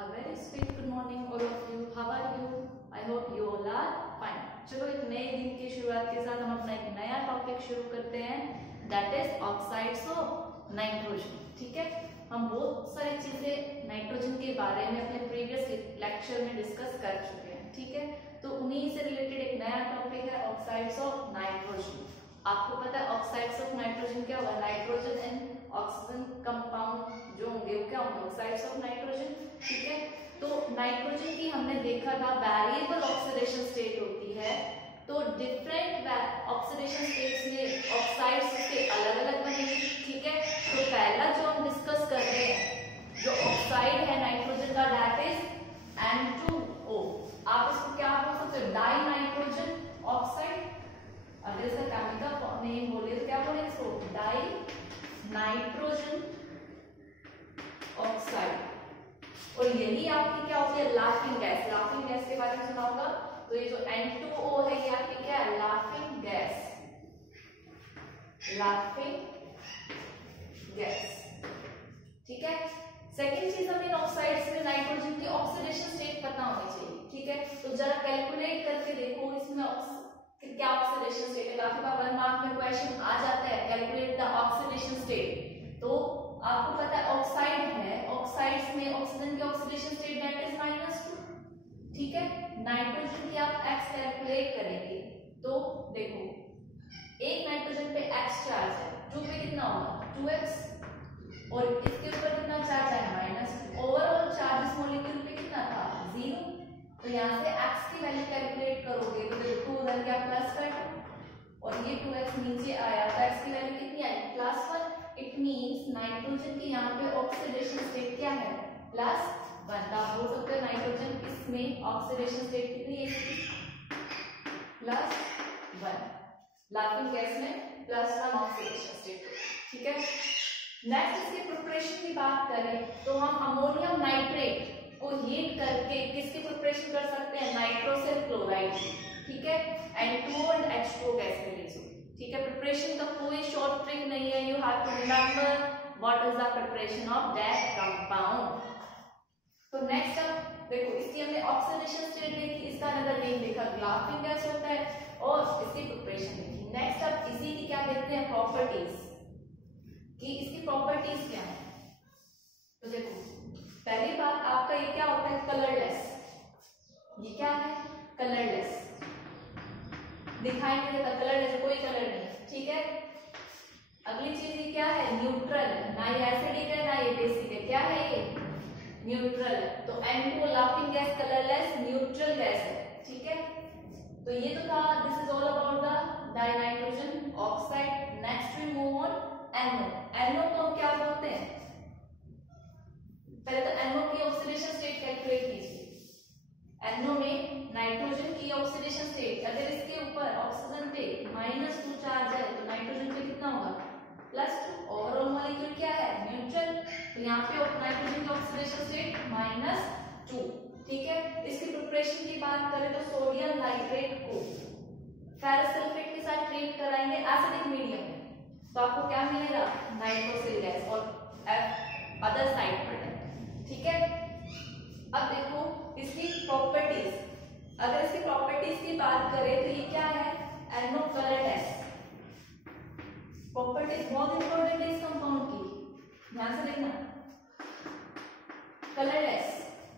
A very sweet good morning all of you. How are you? I hope you all are fine. चलो एक नए दिन की शुरुआत के साथ हम अपना एक नया टॉपिक शुरू करते हैं, that is oxides of nitrogen. ठीक है, हम बहुत सारी चीजें नाइट्रोजन के बारे में अपने प्रीवियस लेक्चर में डिस्कस कर चुके हैं. ठीक है, तो उन्हीं से रिलेटेड एक नया टॉपिक है ऑक्साइड्स ऑफ नाइट्रोजन. आपको पता है ऑक्साइड्स ऑफ नाइट्रोजन क्या होगा? नाइट्रोजन एंड ऑक्सीजन कंपाउंड जो होंगे वो क्या होंगे? Oxides of nitrogen. ठीक है, तो नाइट्रोजन की हमने देखा था वेरिएबल ऑक्सीडेशन स्टेट होती है, तो डिफरेंट ऑक्सीडेशन स्टेट्स में ऑक्साइड्स के अलग अलग बनेंगे. ठीक है, तो पहला जो हम डिस्कस कर रहे हैं जो ऑक्साइड है नाइट्रोजन का, दैट इज N2O. आप इसको क्या बोल सकते हो? Die nitrogen oxide. अगर इसका केमिकल नेम बोले तो क्या बोले इसको? Die nitrogen oxide. और यही आपकी क्या होती है? Laughing gas. लाफिंग गैस के बारे में सुना होगा. तो ये जो N2O है ये आपकी क्या है? Laughing gas. Laughing gas. ठीक है, सेकेंड चीज हमें ऑक्साइड्स में नाइट्रोजन की ऑक्सीडेशन स्टेट पता होनी चाहिए. ठीक है, तो जरा कैलकुलेट करके देखो इसमें क्या ऑक्सीडेशन स्टेट है. काफी बार 1 मार्क में क्वेश्चन आ जाता है, कैलकुलेट द ऑक्सीडेशन स्टेट. तो आपको पता है ऑक्साइड है, ऑक्साइड्स में ऑक्सीजन की ऑक्सीडेशन स्टेट दैट इज -2. ठीक है, नाइट्रोजन की आप x कैलकुलेट करेंगे तो देखो एक नाइट्रोजन पे x चार्ज है, 2 पे कितना होगा? 2x. और इसके ऊपर कितना चार्ज है? -2. ओवरऑल चार्ज इस मॉलिक्यूल पे कितना था? 0. तो यहाँ से x की वैल्यू कैलकुलेट करोगे तो देखो उधर क्या प्लस कर दो और ये 2x नीचे आया तो x की वैल्यू कितनी आई? +1. इट मींस नाइट्रोजन की यहाँ पे ऑक्सीडेशन स्टेट क्या है? +1. आप बोल सकते हो नाइट्रोजन इसमें ऑक्सीडेशन स्टेट कितनी है? +1. लाफिंग गैस में +1 ऑक्सीडेशन स्टेट. ठीक है, नेक्स्ट इसकी प्रिपरेशन की बात करें तो हम अमोनियम नाइट्रेट को हीट करके किसकी प्रिपरेशन कर सकते हैं? Nitrosyl chloride. ठीक है, N2O और H2O गैस रिलीज होगी. ठीक है, प्रिपरेशन का कोई शॉर्ट ट्रिक नहीं है. You have to remember what is the preparation of that compound. तो नेक्स्ट अब देखो इसकी हमने ऑक्सीडेशन स्टेट देखी, इसका अनदर नेम देखा लाफिंग गैस होता है और इसकी प्रिपरेशन देखी. नेक्स्ट अब इसी की क्या देखते हैं? प्रॉपर्टीज कि इसकी प्रॉपर्टीज क्या है. तो देखो पहली बात आपका ये क्या होता है? कलरलेस. ये क्या है? कलरलेस. दिखाई नहीं देता, कलरलेस, कोई कलर नहीं. ठीक है, अगली चीज ये क्या है? न्यूट्रल. ना ये एसिडिक है ना ये बेसिक है. क्या है ये? न्यूट्रल है. तो N2O laughing gas colourless neutral gas है. ठीक है, तो ये तो था this is all about the dinitrogen oxide. Next we move on NO. NO को हम क्या बोलते हैं? पहले तो NO की ऑक्सीडेशन स्टेट कैलकुलेट कीजिए. NO में नाइट्रोजन की ऑक्सीडेशन स्टेट, अगर इसके ऊपर ऑक्सीजन पे -2 चार्ज है तो नाइट्रोजन पे कितना होगा? +2. ओवरऑल मॉलिक्यूल क्या है? न्यूट्रल. तो यहाँ पे नाइट्रोजन की ऑक्सीडेशन स्टेट -2. ठीक है, इसकी प्रिपरेशन की बात करें तो सोडियम नाइट्रेट को फेरस सल्फेट के साथ ट्रीट कराएंगे एसिडिक मीडियम में तो आपको क्या मिलेगा? नाइट्रोसिल गैस और F अदर साइड पर है. ठीक है, अब देखो इसकी प्रॉपर्टीज. अगर इसकी प्रॉपर्टीज की बात करें तो ये क्या है? NO colourless. प्रॉपर्टीज बहुत इंपॉर्टेंट है इस कंपाउंड की, ध्यान से देखना. कलरलेस,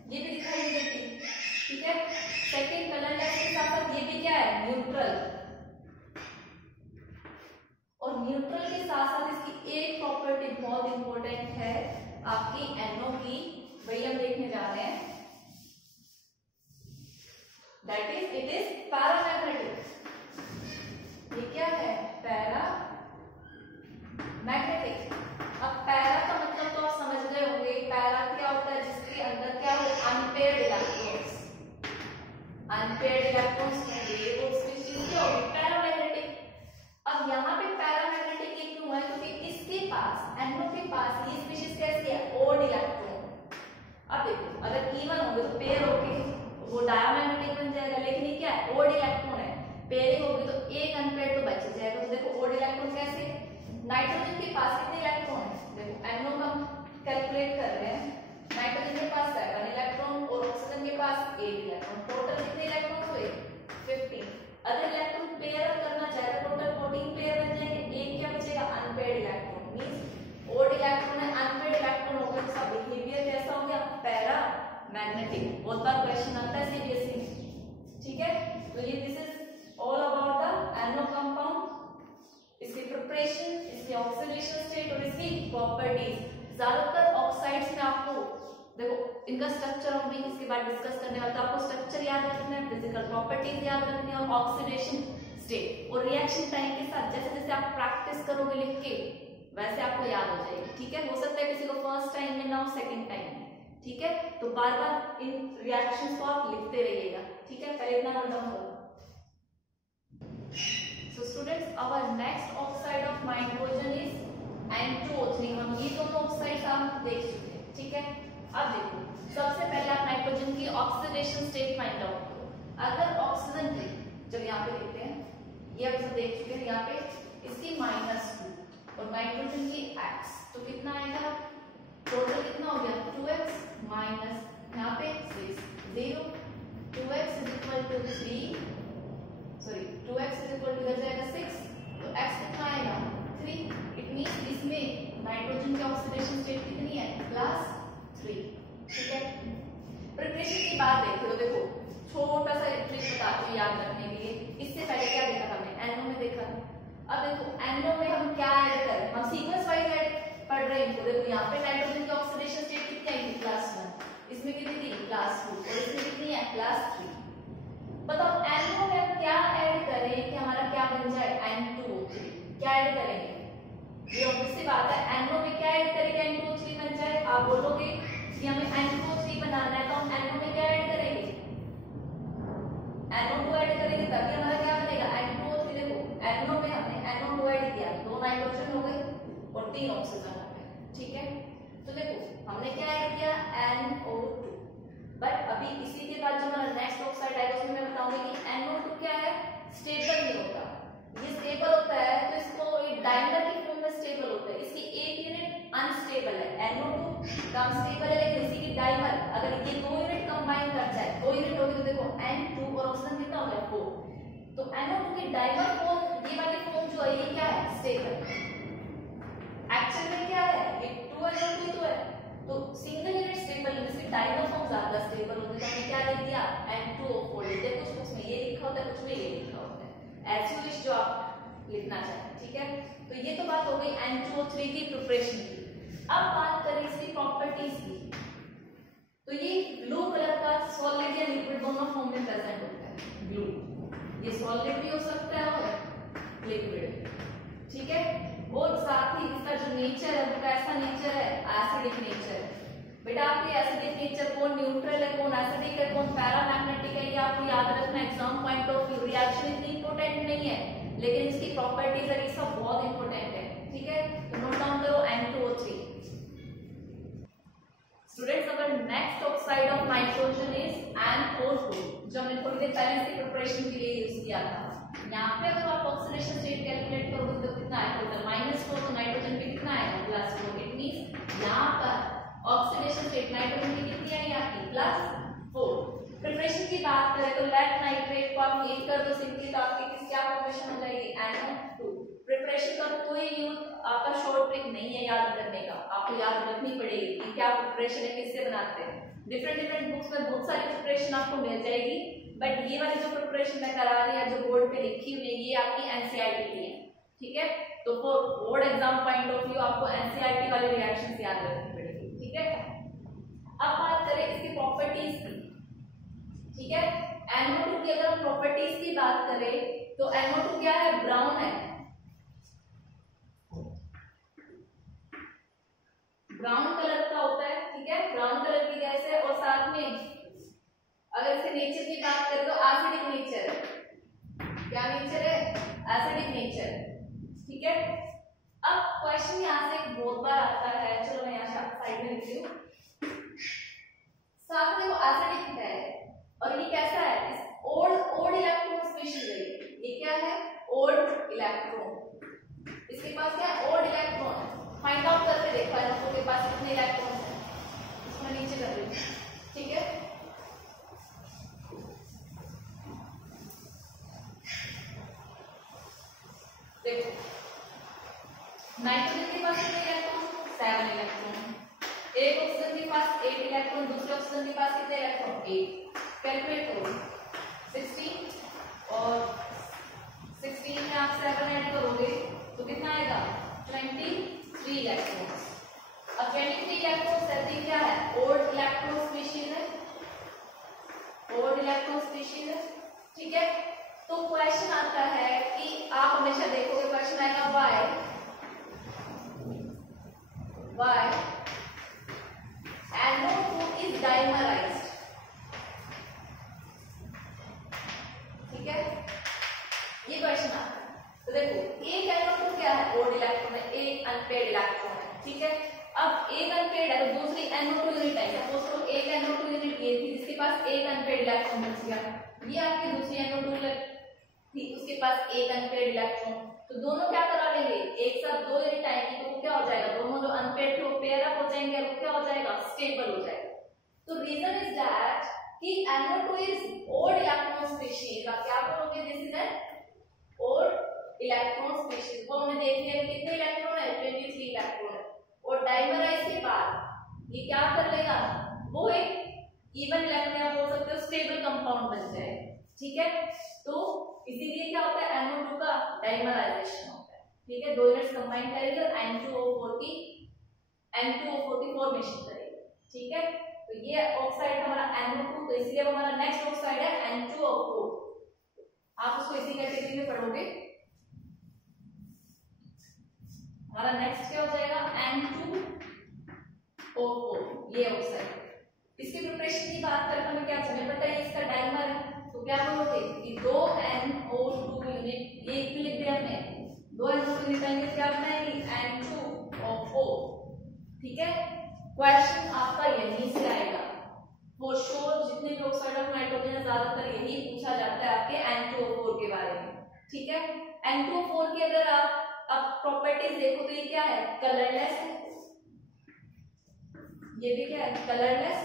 ये भी दिखाई नहीं देती. ठीक है, सेकंड कलरलेस के साथ साथ ये भी क्या है? न्यूट्रल. और न्यूट्रल के साथ साथ इसकी एक प्रॉपर्टी बहुत इंपॉर्टेंट है आपकी NO की, वही हम देखने जा रहे हैं. That is it is paramagnetic. ये क्या है? पैरामैग्नेटिक. अब पैरा का मतलब तो आप समझ गए होंगे. पैरा क्या होता है? जिसके अंदर क्या हो? Unpaired electrons. अनपेयर्ड इलेक्ट्रॉन्स होंगे वो स्पीशीज क्या होगी? पैरामैग्नेटिक. अब यहाँ पे पैरामैग्नेटिक क्यों है? क्योंकि इसके पास NO के पास ये स्पीशीज कैसी है? Odd electron. अब देखो अगर इवन होंगे तो पेयर होके वो डायमैग्नेटिक बन जाएगा, लेकिन ये क्या है? ओड इलेक्ट्रॉन है. पेयरिंग होगी तो एक अनपेयर्ड तो बच जाएगा. तो देखो ओड इलेक्ट्रॉन कैसे? नाइट्रोजन के पास कितने इलेक्ट्रॉन है? देखो NO का कैलकुलेट कर रहे हैं. नाइट्रोजन के पास 7 इलेक्ट्रॉन पास 8 इलेक्ट्रॉन, टोटल कितने इलेक्ट्रॉन हुए 15। अगर इलेक्ट्रॉन पेयर अप करना चाहे तो टोटल 14 पेयर बन जाएंगे। एक क्या बचेगा unpaired electron, means odd electron है अनपेयर्ड इलेक्ट्रॉन हो गया, उसका बिहेवियर कैसा हो गया पैरा मैग्नेटिक। बहुत बार क्वेश्चन आता है सीबीएसई में, ठीक है। तो ये this is all about the N O compound, इसकी प्रिपरेशन, इसकी ऑक्सीडेशन स्टेट और इसकी प्रॉपर्टीज। ज्यादातर ऑक्साइड्स में आपको देखो इनका स्ट्रक्चर हम भी इसके बाद डिस्कस करने वाले, तो आपको स्ट्रक्चर याद रखना है, फिजिकल प्रॉपर्टीज याद रखनी है और ऑक्सीडेशन स्टेट और रिएक्शन टाइम के साथ जैसे जैसे आप प्रैक्टिस करोगे लिख के वैसे आपको याद हो जाएगी, ठीक है। हो सकता है किसी को फर्स्ट टाइम में ना हो, सेकंड टाइम में, ठीक है। तो बार बार इन रिएक्शंस को आप लिखते रहिएगा, ठीक है। पहले इतना नोट डाउन करो। So students, our next oxide of nitrogen is N2O3। हम ये दोनों ऑक्साइड्स आप देख चुके हैं, ठीक है। अब देखो सबसे पहले आप नाइट्रोजन की ऑक्सीडेशन स्टेट फाइंड आउट करो। अगर ऑक्सीजन की, जब यहाँ पे देखते हैं, ये अब सब देख चुके हैं, यहाँ पे इसकी -2 और नाइट्रोजन की x, तो कितना आएगा टोटल कितना हो गया 2x माइनस यहाँ पे 6 0 2x is equal to 3, sorry 2x is equal to इधर जाएगा 6, तो x कितना आएगा 3। इट मींस इसमें नाइट्रोजन की ऑक्सीडेशन स्टेट कितनी है +3, ठीक है। प्रिपरेशन की बात देखो, तो देखो छोटा सा ट्रिक बताती हूँ याद रखने के लिए। इससे पहले क्या देखा था हमने एनो में देखा था, अब देखो एनो में हम क्या ऐड करें, हम सीक्वेंस वाइज ऐड पढ़ रहे हैं। तो देखो यहाँ पे नाइट्रोजन की ऑक्सीडेशन स्टेट कितनी आएगी +1, इसमें कितनी थी +2 और इसमें कितनी है +3। बताओ एनो में हम क्या ऐड करें कि हमारा क्या बन जाए N2O3, क्या ऐड करेंगे, ये ऑब्वियस सी बात है। एनो में क्या ऐड करेंगे N2O3 बन जाए। आप बोलोगे कि हमें N2O3 बनाना है तो हम एनो में क्या ऐड करेंगे NO2 ऐड करेंगे, तभी हमारा क्या बनेगा N2O3। देखो एनो में हमने NO2 ऐड किया, 2 नाइट्रोजन हो गए और 3 ऑक्सीजन हो गए, ठीक है। तो देखो हमने क्या ऐड किया NO2, बट अभी इसी के बाद जो हमारा नेक्स्ट ऑक्साइड आएगा उसमें मैं बताऊंगी कि NO2 क्या है स्टेबल नहीं होता। ये स्टेबल होता है तो इसको एक डाइमर की फॉर्म में स्टेबल होता है, इसकी एक यूनिट अनस्टेबल है। NO2 कम स्टेबल है लेकिन इसी की डाइमर अगर ये 2 यूनिट कंबाइन कर जाए, 2 यूनिट होगी तो देखो N2 और ऑक्सीजन कितना हो गया 4, तो NO2 की डाइमर फॉर्म ये वाली फॉर्म जो है ये क्या है स्टेबल। एक्चुअल में क्या है ये 2NO2 तो है, तो सिंगल यूनिट स्टेबल है, इसकी डाइमर फॉर्म ज्यादा स्टेबल होती है। तो हमने क्या लिख दिया N2O4 लिख दिया, कुछ उसमें ये लिखा होता है कुछ में ये लिखा होता है, ऐसे विश जो आप लिखना चाहें, ठीक है। तो ये तो बात हो गई N2O3 की प्रिपरेशन की। अब बात करें इसकी प्रॉपर्टीज की, तो ये ब्लू कलर का सॉलिड या लिक्विड दोनों फॉर्म में प्रेजेंट होता है। ब्लू ये सॉलिड भी हो सकता है और लिक्विड, ठीक है। और साथ ही इसका जो नेचर है वो कैसा नेचर है एसिडिक नेचर है। बेटा आपके एसिडिक नेचर कौन न्यूट्रल है कौन एसिडिक है कौन पैरामैग्नेटिक है, ये आपको याद रखना exam point of view. Reaction इतनी इंपॉर्टेंट नहीं है लेकिन इसकी प्रॉपर्टीज और ये सब बहुत इंपॉर्टेंट है, ठीक है। तो नोट डाउन करो N2O3। Students our next oxide of nitrogen is NO2, जो हमने थोड़ी देर पहले इसकी प्रिपरेशन के लिए यूज किया था। यहाँ पे अगर आप ऑक्सीडेशन स्टेट कैलकुलेट करोगे तो कितना है टोटल -4, तो नाइट्रोजन पे कितना आएगा +4। इट मींस यहाँ पर ऑक्सीडेशन स्टेट नाइट्रोजन की कितनी आई आपकी +4। प्रिपरेशन की बात करें तो लेड नाइट्रेट को आप हीट कर दो सिंपली, तो आपकी किस क्या फॉर्मेशन हो जाएगी NO2। प्रिपरेशन का कोई यूज आपका शॉर्ट ट्रिक नहीं है याद करने का, आपको याद रखनी पड़ेगी कि क्या प्रिपरेशन है किससे बनाते हैं। डिफरेंट बुक्स में बहुत सारी प्रिपरेशन आपको मिल जाएगी, बट ये वाली जो प्रिपरेशन मैं करा रही है जो बोर्ड पे लिखी हुई है ये आपकी एनसीईआरटी की है, ठीक है। तो for board exam point of view आपको एनसीईआरटी वाले रिएक्शंस याद रखनी पड़ेगी, ठीक है। अब बात करें इसकी प्रॉपर्टीज की, ठीक है। NO2 की अगर हम प्रॉपर्टीज की बात करें तो NO2 क्या है ब्राउन है, ब्राउन कलर का होता है, ठीक है। ब्राउन कलर की गैस है और साथ में अगर इसके नेचर की बात करें तो एसिडिक नेचर है। क्या नेचर है एसिडिक नेचर, ठीक है। अब क्वेश्चन यहाँ से बहुत बार आता है, चलो मैं यहाँ साइड में लिखती हूँ। साथ में वो एसिडिक है और ये कैसा है ओड इलेक्ट्रॉन स्पेशल, ये क्या है ओड इलेक्ट्रॉन, इसके पास क्या है ओड इलेक्ट्रॉन। फाइंड आउट करके देखो NO2 के पास कितने इलेक्ट्रॉन है, इसमें नीचे कर लीजिए, ठीक है। के पास कितने इलेक्ट्रॉन? 8। कैलकुलेट करो 16 और 16 में आप 7 ऐड करोगे तो कितना आएगा? 23 इलेक्ट्रॉन्स। अब 23 इलेक्ट्रॉन्स कहते क्या है? ओड इलेक्ट्रॉन स्पीशीज है, ओड इलेक्ट्रॉन स्पीशीज है, ठीक है। तो क्वेश्चन आता है कि आप हमेशा देखोगे क्वेश्चन आएगा वाई NO2 is dimerized, ठीक है, ये क्वेश्चन आता है। तो देखो एक NO2 क्या है? ओड इलेक्ट्रॉन है, एक अनपेड इलेक्ट्रॉन है, ठीक है। अब एक अनपेड है तो दूसरी NO2 यूनिट है, सपोज करो एक NO2 यूनिट ये थी जिसके पास एक अनपेड इलेक्ट्रॉन बच गया, ये आपकी दूसरी NO2 थी उसके पास एक अनपेड इलेक्ट्रॉन, तो दोनों क्या करा लेंगे? एक साथ दो यूनिट आएंगे तो क्या हो जाएगा? दोनों जो अनपेड थे वो पेयर अप हो जाएंगे और क्या हो जाएगा? स्टेबल हो जाएगा। तो रीजन इज दैट कि NO2 is odd electron species. आप क्या बोलोगे? This is an odd electron species. वो हमने देख लिया कितने इलेक्ट्रॉन है? 23 इलेक्ट्रॉन है। और डाइमराइज के बाद ये क्या कर लेगा? वो एक इवन इलेक्ट्रॉन आप बोल सकते हो स्टेबल कंपाउंड बन जाए, ठीक है। तो इसीलिए क्या होता है? NO2 का डाइमराइजेशन होता है, ठीक है। दो यूनिट्स कंबाइन करेंगे और N2O4 की फॉर्मेशन करेंगे, ठीक है। तो ये ऑक्साइड हमारा NO2, तो इसलिए हमारा नेक्स्ट ऑक्साइड है N2O4। आप उसको इसी कैटेगरी में पढ़ोगे। हमारा नेक्स्ट क्या हो जाएगा? N2O4, ये ऑक्साइड। इसकी प्रिपरेशन की बात करें हमें क्या चाहिए? पता है इसका डाइमर है, तो क्या बोलोगे कि दो NO2 यूनिट, ये इक्विलिब्रियम में दो NO2 यूनिट आएंगे, क्या बनाएंगे? N2O4, ठीक है। क्वेश्चन आपका यहीं से आएगा फॉर श्योर। जितने भी ऑक्साइड ऑफ नाइट्रोजन है ज्यादातर यही पूछा जाता है आपके N2O4 के बारे में, ठीक है। N2O4 की अगर आप अब प्रॉपर्टीज देखो तो ये क्या है? कलरलेस है, ये भी क्या है? कलरलेस।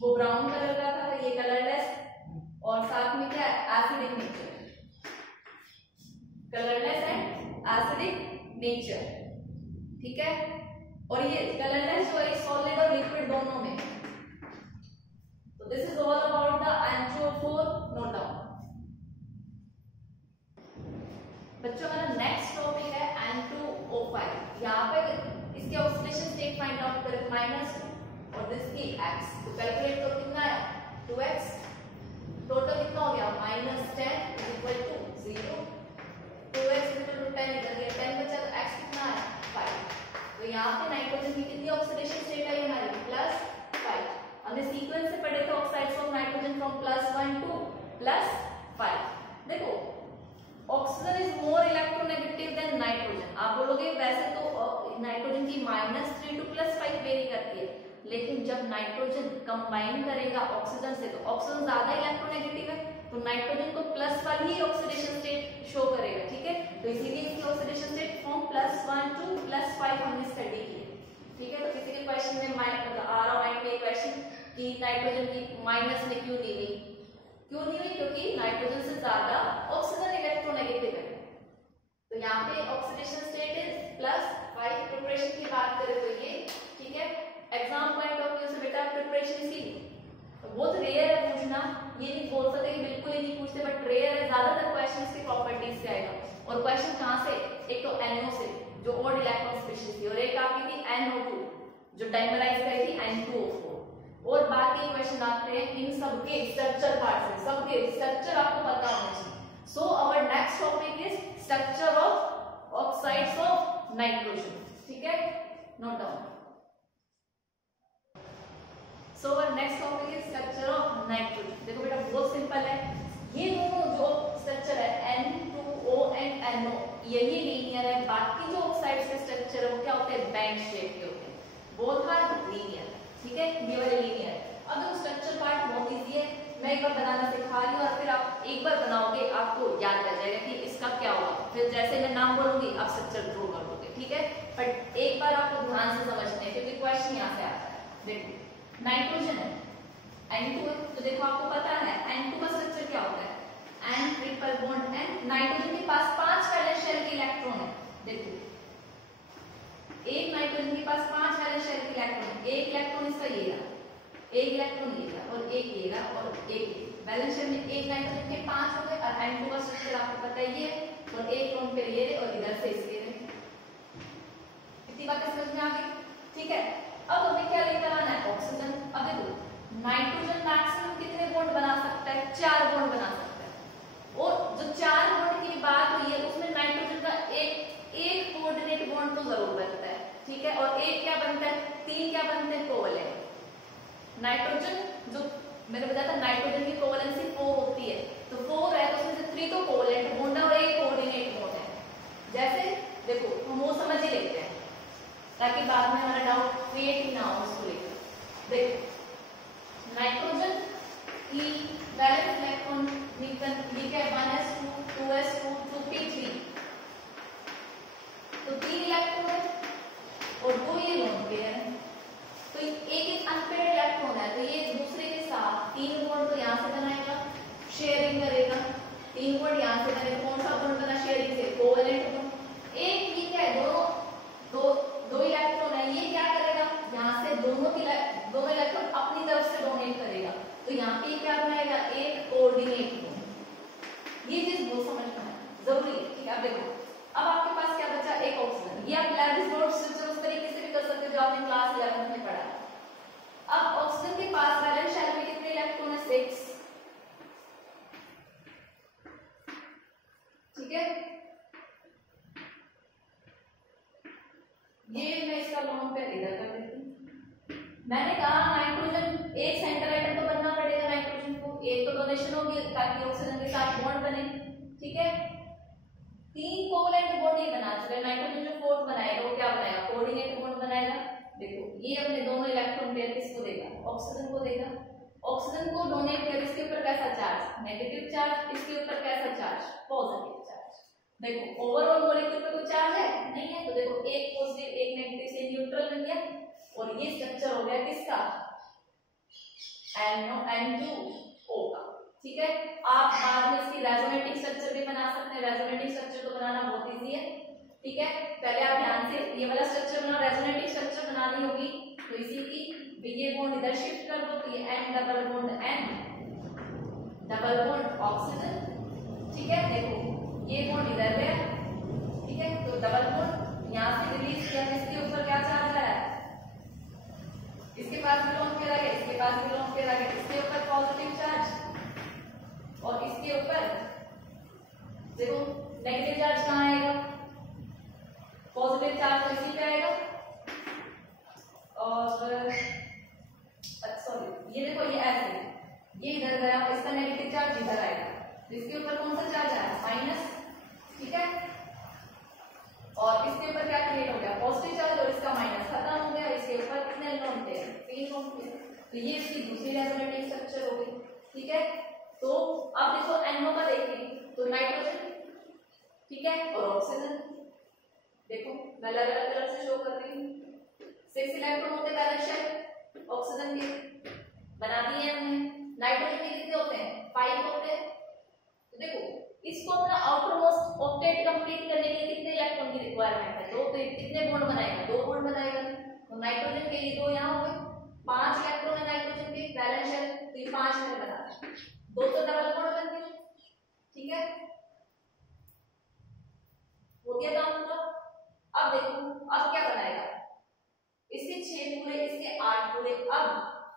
वो ब्राउन कलर का था, ये कलरलेस, और साथ में क्या है? Acidic nature, colourless and acidic nature, ठीक है। और ये कलरलेस जो है सॉलिड और लिक्विड दोनों में। तो this is all about the N2O4, note down. बच्चों हमारा नेक्स्ट टॉपिक है N2O5। यहाँ पे इसके ऑक्सीडेशन स्टेट फाइंड आउट करें -2 और दिस की x, तो कैलकुलेट करो कितना है? 2x। टोटल कितना हो गया? -10 = 0। 2x = 10 निकल गया, 10 बचा तो x कितना है? 5। तो यहाँ पे नाइट्रोजन की कितनी ऑक्सीडेशन स्टेट आई हमारी? +5। हमने सीक्वेंस से पढ़े थे oxides of nitrogen from +1 to +5। देखो oxygen is more electronegative than nitrogen. आप बोलोगे वैसे तो नाइट्रोजन की -3 to +5 वेरी करती है, लेकिन जब नाइट्रोजन कंबाइन करेगा ऑक्सीजन से तो ऑक्सीजन ज्यादा इलेक्ट्रोनेगेटिव है, तो नाइट्रोजन को प्लस वाली ही ऑक्सीडेशन स्टेट शो करेगा, ठीक है। तो इसीलिए इसकी ऑक्सीडेशन स्टेट फ्रॉम +1 to +5 हमने स्टडी की, ठीक है। तो किसी के क्वेश्चन में आ रहा माइंड में क्वेश्चन कि नाइट्रोजन की माइनस में क्यों नहीं हुई? क्यों नहीं हुई? क्योंकि नाइट्रोजन से ज्यादा ऑक्सीजन इलेक्ट्रोनेगेटिव है। तो यहाँ पे ऑक्सीडेशन स्टेट इज +5। प्रिपरेशन की बात करें तो ये, ठीक है। एग्जाम पॉइंट ऑफ व्यू से बेटा प्रिपरेशन की बहुत रेयर है पूछना, ये नहीं बोल सकते कि बिल्कुल ही नहीं पूछते, बट रेयर है। ज्यादातर क्वेश्चन इसके प्रॉपर्टीज से आएगा। और क्वेश्चन कहाँ से? एक तो NO से जो ओड इलेक्ट्रॉन स्पीशीज थी, और एक आपकी थी NO2 जो डाइमराइज करी थी N2O4। और बाकी क्वेश्चन आते हैं इन सबके स्ट्रक्चर पार्ट से, सबके स्ट्रक्चर आपको पता होना चाहिए। So our next topic is structure of oxides of nitrogen, ठीक है, note down. So our next topic is structure of nitrogen. देखो बेटा बहुत सिंपल है, ये दोनों जो स्ट्रक्चर है N2O एंड NO यही लीनियर है। बाकी जो ऑक्साइड्स के स्ट्रक्चर है वो क्या होते हैं? बैंड शेप के होते हैं, बोथ आर लीनियर, ठीक है। ये वाले लीनियर है। अब देखो स्ट्रक्चर पार्ट बहुत इजी है, मैं एक बार बनाना सिखा रही हूँ और फिर आप एक बार बनाओगे आपको याद रह जाएगा कि इसका क्या होगा। फिर जैसे मैं नाम बोलूंगी आप स्ट्रक्चर ड्रॉ कर दोगे, ठीक है। बट एक बार आपको ध्यान से समझना है क्योंकि क्वेश्चन यहाँ से आता है। देखो नाइट्रोजन है, N2 है, तो देखो आपको पता है N2 का स्ट्रक्चर क्या होता है? N triple bond N। Nitrogen के पास 5 वैलेंस शेल के इलेक्ट्रॉन है। देखो एक नाइट्रोजन के पास 5 वैलेंस शेल के इलेक्ट्रॉन, एक इलेक्ट्रॉन इसका ये रहा, एक इलेक्ट्रॉन ये रहा और एक ये रहा और एक बैलेंस शेल में एक नाइट्रोजन के 5 हो गए और N2 का स्ट्रक्चर आपको पता ही है और एक लोन पे ये और इधर से इसके रहे। इतनी बात समझ में आ गई? ठीक है, अब हमें क्या लेकर आना है? ऑक्सीजन। अब देखो नाइट्रोजन मैक्सिमम कितने बॉन्ड बना सकता है? 4 बॉन्ड बना सकता है और जो 4 बॉन्ड की बात हुई है उसमें नाइट्रोजन का एक कोऑर्डिनेट बॉन्ड तो जरूर बनता है। ठीक है, और एक क्या बनता है? 3 क्या बनते हैं? कोवैलेंट। नाइट्रोजन जो मैंने बताया था नाइट्रोजन की कोवैलेंसी 4 होती है, तो 4 है तो उसमें से 3 तो कोवैलेंट बॉन्ड है और एक कोऑर्डिनेट बॉन्ड है। जैसे देखो हम वो समझ ही लेते हैं ताकि बाद में हमारा डाउट क्रिएट ही ना हो उसको लेकर। देखो नाइट्रोजन की वैलेंस इलेक्ट्रॉन लिखा है 1s2 2s2 2p3, तो 3 इलेक्ट्रॉन है और 2 ये लोन पेयर है, तो एक अनपेयर्ड इलेक्ट्रॉन है तो ये दूसरे के साथ 3 बॉन्ड तो यहाँ से बनाएगा, शेयरिंग करेगा। 3 बॉन्ड यहाँ से बनेगा, कौन सा बॉन्ड बना शेयरिंग से? Covalent bond. एक ठीक है दो इलेक्ट्रॉन है, ये क्या करेगा? यहाँ से दोनों इलेक्ट्रॉन अपनी तरफ से डोनेट करेगा, तो यहाँ पे क्या बनाएगा? एक कोऑर्डिनेट बॉन्ड। ये चीज वो समझना है जरूरी है। ठीक है, अब देखो अब आपके पास क्या बचा? एक ऑक्सीजन। ये आप लैविस डॉट स्ट्रक्चर उस तरीके से भी कर सकते हो जो आपने क्लास 11 में पढ़ा है। अब ऑक्सीजन के पास वैलेंस शेल में कितने इलेक्ट्रॉन है? 6। ठीक है, ये मैं इसका लोन पे इधर कर देती हूँ। मैंने कहा नाइट्रोजन एक सेंटर आइटम तो बनना पड़ेगा, नाइट्रोजन को एक तो डोनेशन होगी ताकि ऑक्सीजन के साथ बॉन्ड बने। ठीक है, 3 कोवैलेंट बॉन्ड ही बना चुके। नाइट्रोजन जो फोर्थ बनाएगा वो क्या बनाएगा? कोऑर्डिनेट बॉन्ड बनाएगा। देखो ये अपने दोनों इलेक्ट्रॉन पेयर किसको देगा? ऑक्सीजन को देगा। ऑक्सीजन को डोनेट कर इसके ऊपर कैसा चार्ज? Negative charge. इसके ऊपर कैसा चार्ज? Positive charge. देखो ओवरऑल मॉलिक्यूल पे कोई चार्ज है? नहीं है, तो देखो एक पॉजिटिव एक नेगेटिव से न्यूट्रल बन गया और ये स्ट्रक्चर हो गया किसका? N2O का। ठीक है, आप बाद में इसकी रेजोनेटिंग स्ट्रक्चर भी बना सकते हैं। रेजोनेटिंग स्ट्रक्चर तो बनाना बहुत इजी है। ठीक है, पहले आप ध्यान से ये वाला स्ट्रक्चर बना, रेजोनेटिंग स्ट्रक्चर बनानी होगी तो इसी की ये बॉन्ड इधर शिफ्ट कर दो, तो ये N double bond N double bond oxygen. ठीक है, देखो ये बॉन्ड इधर है। ठीक है, तो डबल बॉन्ड यहाँ से रिलीज किया, इसके ऊपर क्या चार्ज है? इसके पास भी लोन पेयर आ गया, इसके पास भी लोन पेयर आ गया, इसके ऊपर पॉजिटिव चार्ज और इसके ऊपर देखो नेगेटिव चार्ज कहाँ आएगा? पॉजिटिव चार्ज तो इसी पे आएगा और सॉरी ये देखो ये ऐसे ये इधर गया, इसका नेगेटिव चार्ज इधर आएगा, इसके ऊपर कौन सा चार्ज आया? माइनस। ठीक है, और इसके ऊपर क्या क्रिएट हो गया? पॉजिटिव चार्ज और इसका माइनस खत्म हो गया। इसके ऊपर कितने लोन थे? 3 लोन थे, तो ये इसकी दूसरी रेजोनेटिंग स्ट्रक्चर हो गई। ठीक है, तो अब देखो NO का देखें तो नाइट्रोजन, ठीक है, और ऑक्सीजन। देखो मैं अलग अलग कलर से शो कर रही हूँ। 6 इलेक्ट्रॉन होते हैं बैलेंस शेल ऑक्सीजन के, बना दिए हमने। नाइट्रोजन के कितने होते हैं? 5 होते हैं। तो देखो इसको अपना आउटर मोस्ट ऑक्टेट कंप्लीट करने के लिए कितने इलेक्ट्रॉन की रिक्वायरमेंट है? 2। तो कितने बॉन्ड बनाएगा? 2 बॉन्ड बनाएगा। तो नाइट्रोजन के ये 2 यहाँ हो गए, 5 इलेक्ट्रॉन है नाइट्रोजन के बैलेंस शेल, तो ये 5 में बना 2 तो डबल बॉन्ड बन गए। ठीक है, हो गया काम पूरा। अब देखो अब क्या बनाएगा? इसके 6 पूरे, इसके 8 पूरे। अब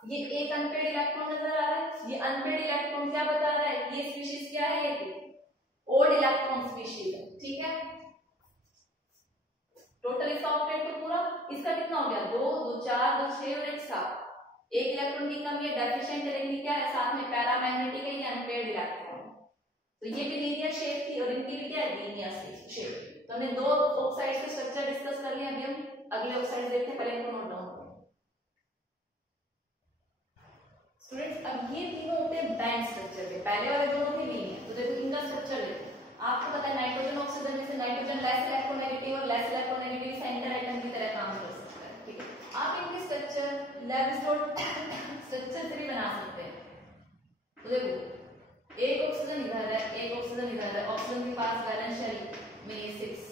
ये एक अनपेयर्ड इलेक्ट्रॉन नजर आ रहा है, ये अनपेयर्ड इलेक्ट्रॉन क्या बता रहा है? ये स्पीशीज क्या है? ये ओड इलेक्ट्रॉन स्पीशीज है। ठीक है, टोटल इसका ऑक्टेट तो पूरा, इसका कितना हो गया? 2 2 4 2 6 और 1 7। एक इलेक्ट्रॉन की कमी है, डेफिशिएंट है, लेकिन क्या है साथ में? पैरामैग्नेटिक है, ये अनपेयर्ड इलेक्ट्रॉन। तो ये भी लीनियर शेप थी और इनकी भी क्या है? Linear shape. तो हमने 2 ऑक्साइड के स्ट्रक्चर डिस्कस कर लिया। अभी हम अगले ऑक्साइड देखते हैं, पहले इनको नोट डाउन करें स्टूडेंट्स। अब ये तीनों होते हैं बैंड स्ट्रक्चर के, पहले वाले दोनों थे लीनियर। तो देखो इनका स्ट्रक्चर देखो, आपको पता है नाइट्रोजन ऑक्सीजन में से नाइट्रोजन लेस इलेक्ट्रोनेगेटिव और लेस इलेक्ट्रोनेगेटिव सेंटर आइटम की तरह काम कर सकता है। ठीक है, आप इनके स्ट्रक्चर लेविस डॉट स्ट्रक्चर से भी बना सकते हैं। तो देखो एक ऑक्सीजन इधर है, एक ऑक्सीजन इधर है, ऑक्सीजन के पास बैलेंस शेल में ये 6।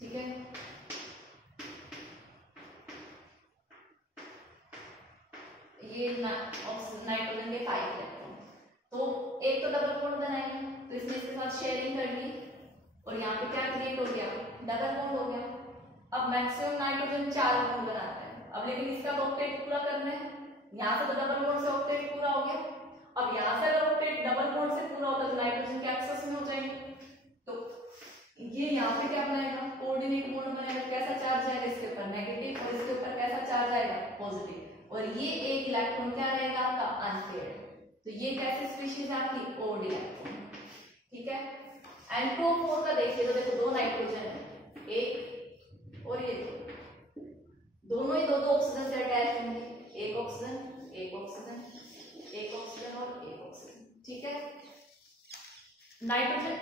ठीक है, ये नाइट्रोजन के 5 इलेक्ट्रॉन, तो एक तो डबल बॉन्ड बनाएंगे, तो इसने इसके साथ शेयरिंग कर ली और यहाँ पे क्या क्रिएट हो गया, डबल बॉन्ड हो गया। अब मैक्सिमम नाइट्रोजन 4 बॉन्ड बनाता है, अब लेकिन इसका ऑक्टेट पूरा करना है, यहाँ से तो डबल बॉन्ड से ऑक्टेट पूरा हो गया, अब यहाँ से अगर ऑक्टेट डबल बॉन्ड से पूरा होता तो नाइट्रोजन के एक्सेस में हो जाएंगे, तो ये यहाँ पे क्या बनाएगा, कोऑर्डिनेट बॉन्ड बनाएगा, कैसा चार्ज आएगा इसके ऊपर, नेगेटिव, और इसके ऊपर कैसा चार्ज आएगा, पॉजिटिव, और ये एक इलेक्ट्रॉन क्या रहेगा आपका, अनपेयर्ड, तो ये कैसी स्पीशीज है आपकी, ओड इलेक्ट्रॉन, ठीक है। N2O4 का देखिए तो देखो दो नाइट्रोजन है, एक और ये दोनों ही दो ऑक्सीजन से अटैच होंगे, एक ऑक्सीजन एक ऑक्सीजन एक ऑक्सीजन और एक ऑक्सीजन, ठीक है। नाइट्रोजन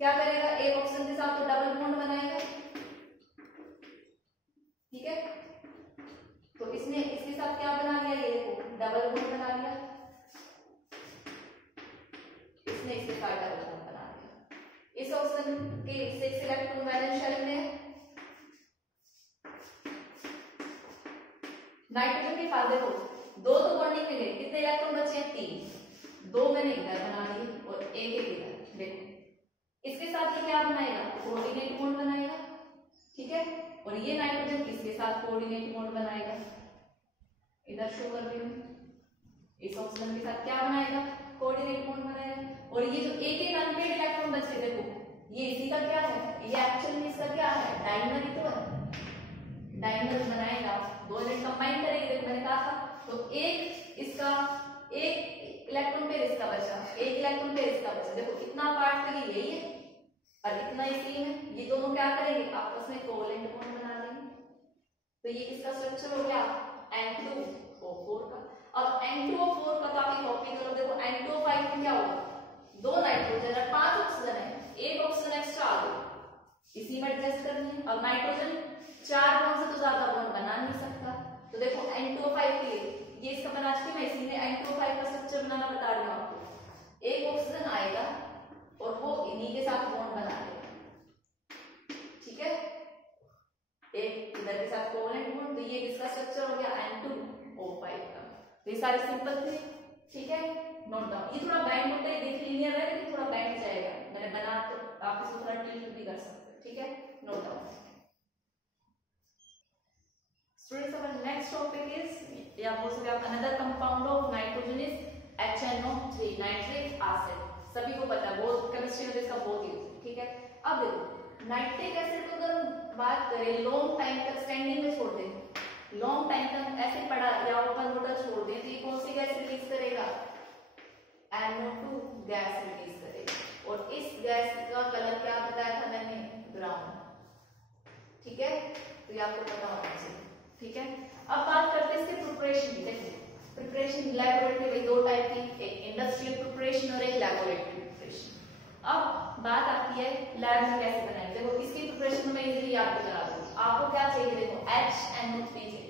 क्या करेगा, एक ऑक्सीजन के साथ तो डबल बॉन्ड बनाएगा, ठीक है, तो इसने इसके साथ क्या बना लिया, ये देखो डबल बॉन्ड बना लिया, इसने इसके साथ डबल बॉन्ड बना लिया। इस ऑक्सीजन के 6 इलेक्ट्रॉन वैलेंस शेल में, नाइट्रोजन के पास देखो दो तो बॉन्डिंग में गए, कितने इलेक्ट्रॉन बचे, 3, 2 मैंने इधर बना लिए और एक इधर, देखो इसके साथ ये क्या बनाएगा, कोऑर्डिनेट बॉन्ड बनाएगा, ठीक है, और ये नाइट्रोजन किसके साथ कोऑर्डिनेट बॉन्ड बनाएगा, इधर शो कर रही हूं, इस ऑक्सीजन के साथ क्या बनाएगा, कोऑर्डिनेट बॉन्ड बनाएगा, और ये जो एक एक अनपेयर्ड इलेक्ट्रॉन बचे देखो ये इसी का क्या है, ये एक्चुअल में इसका क्या है, डाइमर ही तो है, डाइमर बनाएगा, दो इलेक्ट्रॉन कंबाइन करेंगे, देखो मैंने कहा था, तो एक इसका एक इलेक्ट्रॉन पेयर इसका बचा, एक इलेक्ट्रॉन पेयर इसका बचा, देखो इतना पार्ट के लिए यही है और इतना इसी में, ये दोनों क्या करेंगे, आपस में कोवलेंट बॉन्ड बना लेंगे, तो ये इसका स्ट्रक्चर हो गया N2O4 का। अब N2O4 का तो आप कॉपी करो, देखो N2O5 में क्या होगा, दो नाइट्रोजन और 5 ऑक्सीजन है, एक ऑक्सीजन एक्स्ट्रा आ गया, इसी में एडजस्ट करनी है। अब नाइट्रोजन 4 बॉन्ड से तो ज्यादा बॉन्ड बना नहीं सकता, तो देखो N2O5 के लिए ये इसका बना चुकी, मैं इसी में N2O5 का स्ट्रक्चर बनाना बता रही हूँ आपको, एक ऑक्सीजन आएगा और वो इन्हीं के साथ बॉन्ड बना लेगा, ठीक है, एक इधर के साथ कोवलेंट बॉन्ड, तो ये इसका स्ट्रक्चर हो गया N2O5 का। तो ये सारे सिंपल थे, ठीक है, नोट डाउन। ये थोड़ा बैंड होता है, देखिए लीनियर है लेकिन थोड़ा बैंड जाएगा, मैंने बना तो आप इसको थोड़ा टिल्ट भी कर सकते हैं, ठीक है, note down. Students, our next topic is, या बोल सकते हैं another compound of nitrogen is HNO3, nitric acid, सभी को पता है, बहुत केमिस्ट्री में इसका बहुत यूज, ठीक है। अब देखो नाइट्रिक एसिड को अगर बात करें लॉन्ग टाइम तक स्टैंडिंग में छोड़ दें, लॉन्ग टाइम तक ऐसे पड़ा या ओपन वाटर छोड़ दें, तो ये कौन सी गैस रिलीज करेगा, NO2 गैस रिलीज करेगा, और इस गैस का कलर क्या बताया था मैंने, ब्राउन, ठीक है, तो ये आपको पता होना चाहिए, ठीक है। अब बात करते हैं इसके प्रिपरेशन की, देखो प्रिपरेशन लैबोरेटरी में दो टाइप की, एक इंडस्ट्रियल प्रिपरेशन और एक लैबोरेटरी प्रिपरेशन। अब बात आती है लैब में कैसे बनाएंगे, देखो इसकी प्रिपरेशन में इजीली याद भी करा दूं, आपको क्या चाहिए, देखो HNO3 चाहिए,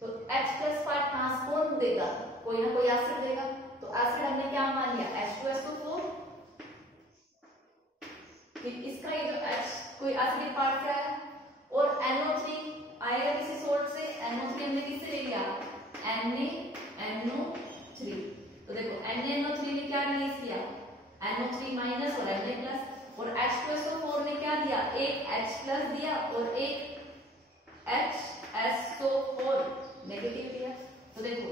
तो H+ पार्ट ट्रांसफॉर्म देगा, कोई ना कोई एसिड देगा, तो एसिड हमने क्या मान लिया, H2SO4, फिर इसका ये जो H कोई एसिडिक पार्ट क्या है, और NO3 आएगा किसी सोर्स से, NO3 हमने किससे ले लिया, NaNO3, तो देखो NaNO3 ने क्या रिलीज किया, NO3- और Na+, और H2SO4 ने क्या दिया, एक H+ दिया और एक HSO4 नेगेटिव दिया, तो देखो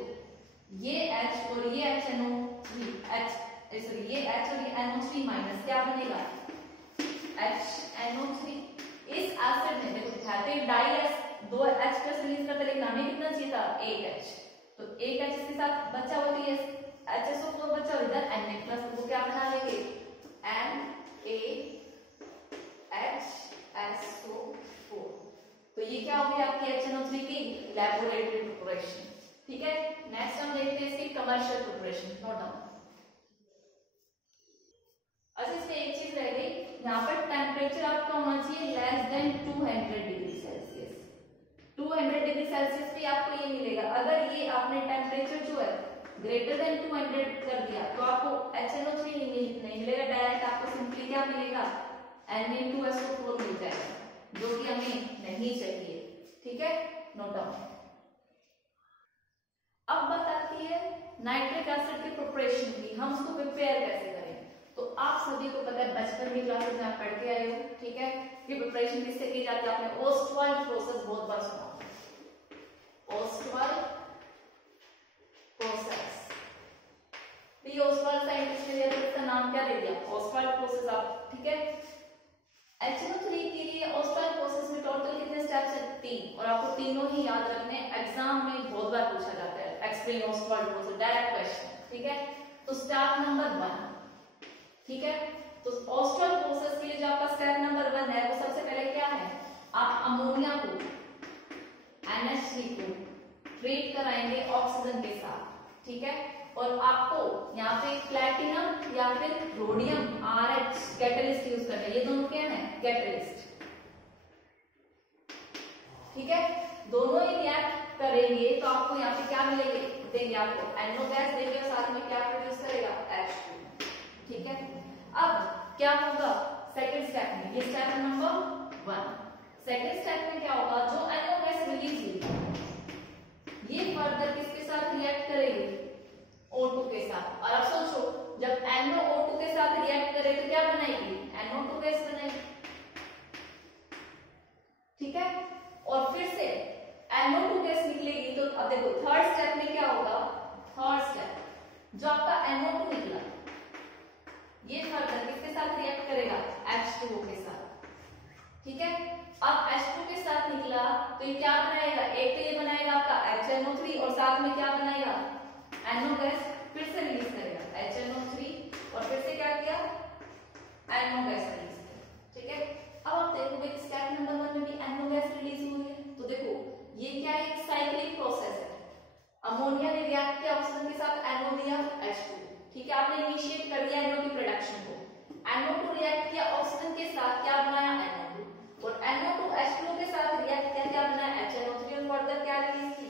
ये H और ये HNO3 ये H और ये NO3- क्या बनेगा, HNO3। इस एसिड में देखो हैप्पी डाई दो H+ रिलीज करता, लेकिन हमें कितना चाहिए था, एक H, तो एक H इसके साथ बचा होती है HSO4 बचा, और इधर Na+, तो वो क्या बना लेंगे, NaHSO4, तो ये क्या हो गया आपकी HNO3 की लैबोरेटरी प्रिपरेशन, ठीक है। नेक्स्ट हम देखते हैं इसकी कमर्शियल प्रिपरेशन, नोट डाउन। अच्छा इसमें एक चीज रह गई, यहाँ पर टेम्परेचर आपका होना चाहिए less than 200 degree Celsius, 200 degree Celsius पे आपको ये मिलेगा, अगर ये आपने टेम्परेचर जो है ग्रेटर देन 200 कर दिया तो आपको HNO3 नहीं मिलेगा डायरेक्ट, आपको सिंपली क्या मिलेगा, Na2SO4 मिल जाएगा, जो कि हमें नहीं चाहिए, ठीक है, नोट डाउन। अब बात आती नाइट्रिक एसिड की प्रिपरेशन की, हम उसको प्रिपेयर कैसे करें। तो आप सभी को पता है, बचपन की क्लासेस में आप पढ़ के आए हो, ठीक है, कि प्रिपरेशन किससे की जाती है। आपने ओस्टवाल्ड प्रोसेस बहुत बार सुना, ओस्टवाल्ड प्रोसेस। ये ओस्टवाल्ड साइंटिस्ट ने इसका नाम क्या दे दिया, ओस्टवाल्ड प्रोसेस। आप ठीक है, HNO3 के लिए ओस्टवाल्ड प्रोसेस में टोटल कितने स्टेप्स हैं, 3, और आपको तीनों ही याद रखने, एग्जाम में बहुत बार पूछा जाता है, explain Ostwald process, direct question, ठीक है। तो स्टेप नंबर 1, ठीक है, तो ओस्टवाल्ड प्रोसेस के लिए जो आपका स्टेप नंबर 1 है, वो सबसे पहले क्या है, आप अमोनिया को, NH3 को ट्रीट कराएंगे ऑक्सीजन के साथ, ठीक है, और आपको यहाँ पे प्लैटिनम या फिर रोडियम RH कैटलिस्ट यूज करना है। ये दोनों क्या है, कैटलिस्ट, ठीक है, दोनों ही रिएक्ट करेंगे तो आपको यहाँ पे क्या मिलेंगे, देंगे आपको NO गैस देंगे, और साथ में क्या प्रोड्यूस करेगा, H2, ठीक है। अब क्या होगा सेकंड स्टेप में, ये स्टेप नंबर 1। सेकंड स्टेप में क्या होगा, जो NO गैस रिलीज हुई ये फर्दर किसके साथ रिएक्ट करेगी, O2 के साथ। और अब सोचो, जब NO O2 के साथ रिएक्ट करे तो क्या बनाएगी, NO2 गैस बनाएगी, ठीक है। और फिर से NO2 गैस निकलेगी, तो अब देखो थर्ड स्टेप में क्या होगा, थर्ड स्टेप जो आपका NO2 निकला, ये फर्दर किसके साथ रिएक्ट करेगा, H2O के साथ, ठीक है। अब H2 के साथ निकला तो ये क्या बनाएगा, एक तो ये बनाएगा आपका HNO3, और साथ में क्या बनाएगा, NO गैस फिर से रिलीज करेगा, HNO3, और फिर से क्या किया, NO गैस रिलीज किया, ठीक है। अब आप देखोगे स्टेप नंबर 1 में भी NO गैस रिलीज हुई है, तो देखो ये क्या है, एक साइक्लिक प्रोसेस है। अमोनिया ने रिएक्ट किया ऑक्सीजन के साथ, NO दिया, H2, ठीक है, आपने इनिशिएट कर दिया NO की प्रोडक्शन को। NO2 रिएक्ट किया ऑक्सीजन के साथ, क्या बनाया, NO2, और NO2 H2O के साथ रिएक्ट किया, क्या बनाया, HNO3, और फर्दर क्या रिलीज की,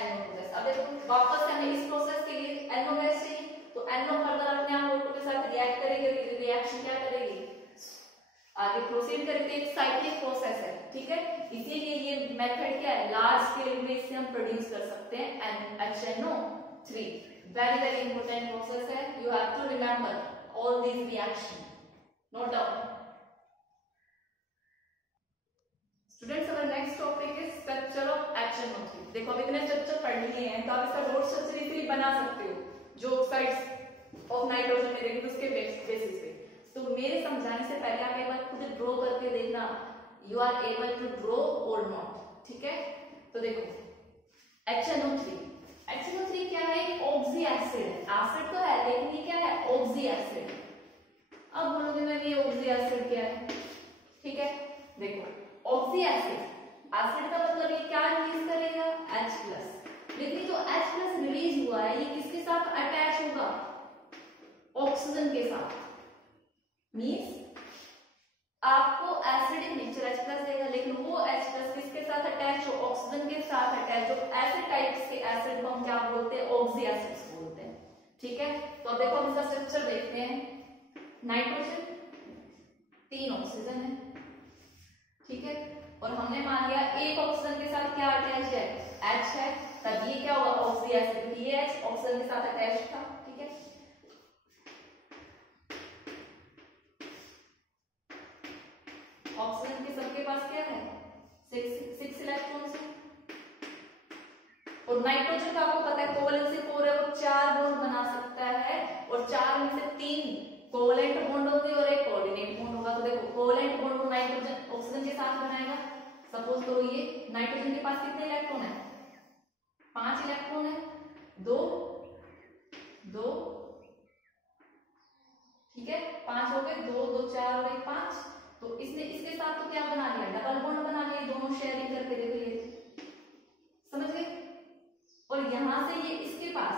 NO2 गैस। अब देखो वापस हमें इस प्रोसेस के लिए NO गैस चाहिए, तो NO फर्दर अपने आप O2 के साथ रिएक्ट करेगी, रिएक्शन क्या करेगी, आगे प्रोसीड करेगी, एक साइक्लिक प्रोसेस है, ठीक है। इसीलिए ये मेथड क्या है, लार्ज स्केल में इससे हम प्रोड्यूस कर सकते हैं HNO3। Very very important process है, you have to remember all these reaction, note down. Students, our next topic is structure of HNO3। देखो अब इतने स्ट्रक्चर पढ़ लिए हैं, तो आप इसका डॉट स्ट्रक्चर इजीली बना सकते हो, जो ऑक्साइड्स ऑफ नाइट्रोजन में देखेंगे उसके बेसिस पे। तो मेरे समझाने से पहले आप एक बार खुद ड्रॉ करके देखना, you are able to draw और नॉट, ठीक है। तो देखो HNO3 क्या है, एक ऑक्सी एसिड है, एसिड तो है लेकिन ये क्या है, ऑक्सी एसिड। अब बोलोगे मैम ये ऑक्सी एसिड क्या है, ठीक है, देखो ऑक्सी एसिड, एसिड का मतलब ये क्या रिलीज करेगा, H+, लेकिन जो H+ रिलीज हुआ है ये किसके साथ अटैच होगा, ऑक्सीजन के साथ। मींस आपको एसिडिक मिक्सचर H+ देगा, लेकिन वो H+ किसके साथ अटैच हो, ऑक्सीजन के साथ अटैच हो। ऐसे टाइप्स के एसिड को हम क्या बोलते हैं, ऑक्सी एसिड्स बोलते हैं, ठीक है। तो अब देखो हम इसका स्ट्रक्चर देखते हैं, नाइट्रोजन 3 ऑक्सीजन है, ठीक है, और हमने मान लिया एक ऑक्सीजन के साथ क्या अटैच है, H है, तब ये क्या होगा, ऑक्सी एसिड, ये H ऑक्सीजन के साथ अटैच था, ठीक है। ऑक्सीजन के सबके पास क्या है, 6 इलेक्ट्रॉन्स है, और नाइट्रोजन का आपको पता है कोवलेंसी 4 है, वो 4 बॉन्ड बना सकता है, और 4 में से 3 कोवलेंट बॉन्ड होंगे और एक कोऑर्डिनेट बॉन्ड होगा। तो देखो कोवलेंट बॉन्ड को नाइट्रोजन ऑक्सीजन के साथ बनाएगा। सपोज करो ये नाइट्रोजन के पास कितने इलेक्ट्रॉन है, 5 इलेक्ट्रॉन है, 2 2, ठीक है, 5 हो गए, 2 2 4 और 1 5। तो इसने इसके साथ तो क्या बना लिया, डबल बॉन्ड बना लिया, दोनों शेयरिंग करके, देखो ये समझ गए। और यहां से ये इसके पास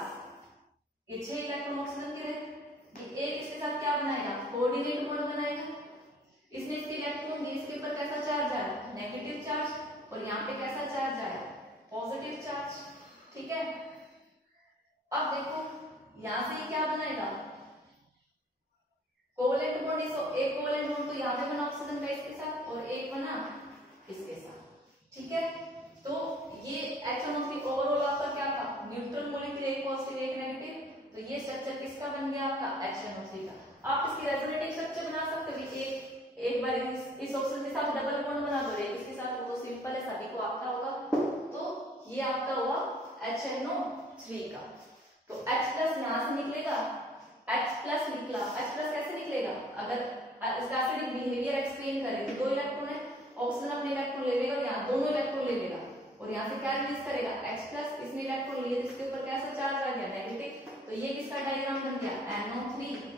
ये 6 इलेक्ट्रॉन ऑक्सीजन के रहे, ये एक इसके साथ क्या बनाएगा, कोऑर्डिनेट बॉन्ड बनाएगा। इसने इसके इलेक्ट्रॉन दिए, इसके ऊपर कैसा चार्ज आया, नेगेटिव चार्ज, और यहाँ पे कैसा चार्ज आया, पॉजिटिव चार्ज, ठीक है। अब देखो यहां से ये क्या बनाएगा, कोवलेंट बॉन्ड, एक कोवलेंट बॉन्ड तो यहाँ पे बना ऑक्सीजन का इसके साथ, और एक बना इसके साथ, ठीक है। तो ये HNO3 ओवरऑल आपका क्या था, न्यूट्रल मॉलिक्यूल, एक पॉजिटिव एक नेगेटिव, तो ये स्ट्रक्चर किसका बन गया आपका HNO3 का। आप इसकी रेजोनेटिव स्ट्रक्चर बना सकते हो, एक बार इस ऑक्सीजन के साथ डबल बॉन्ड बना दो, इसके साथ वो सिंपल है, सभी को आता होगा। तो ये आपका हुआ HNO3 का। तो H+ यहां से निकलेगा, H+ निकला, H+ कैसे निकलेगा, अगर इसका एसिडिक बिहेवियर एक्सप्लेन करें तो 2 इलेक्ट्रॉन है, ऑक्सीजन अपने इलेक्ट्रॉन ले लेगा और यहाँ दोनों इलेक्ट्रॉन ले लेगा और यहाँ से क्या रिलीज करेगा H+, इसने इलेक्ट्रॉन लिए जिसके ऊपर कैसा चार्ज आ गया नेगेटिव, तो ये किसका डायग्राम बन गया NO3-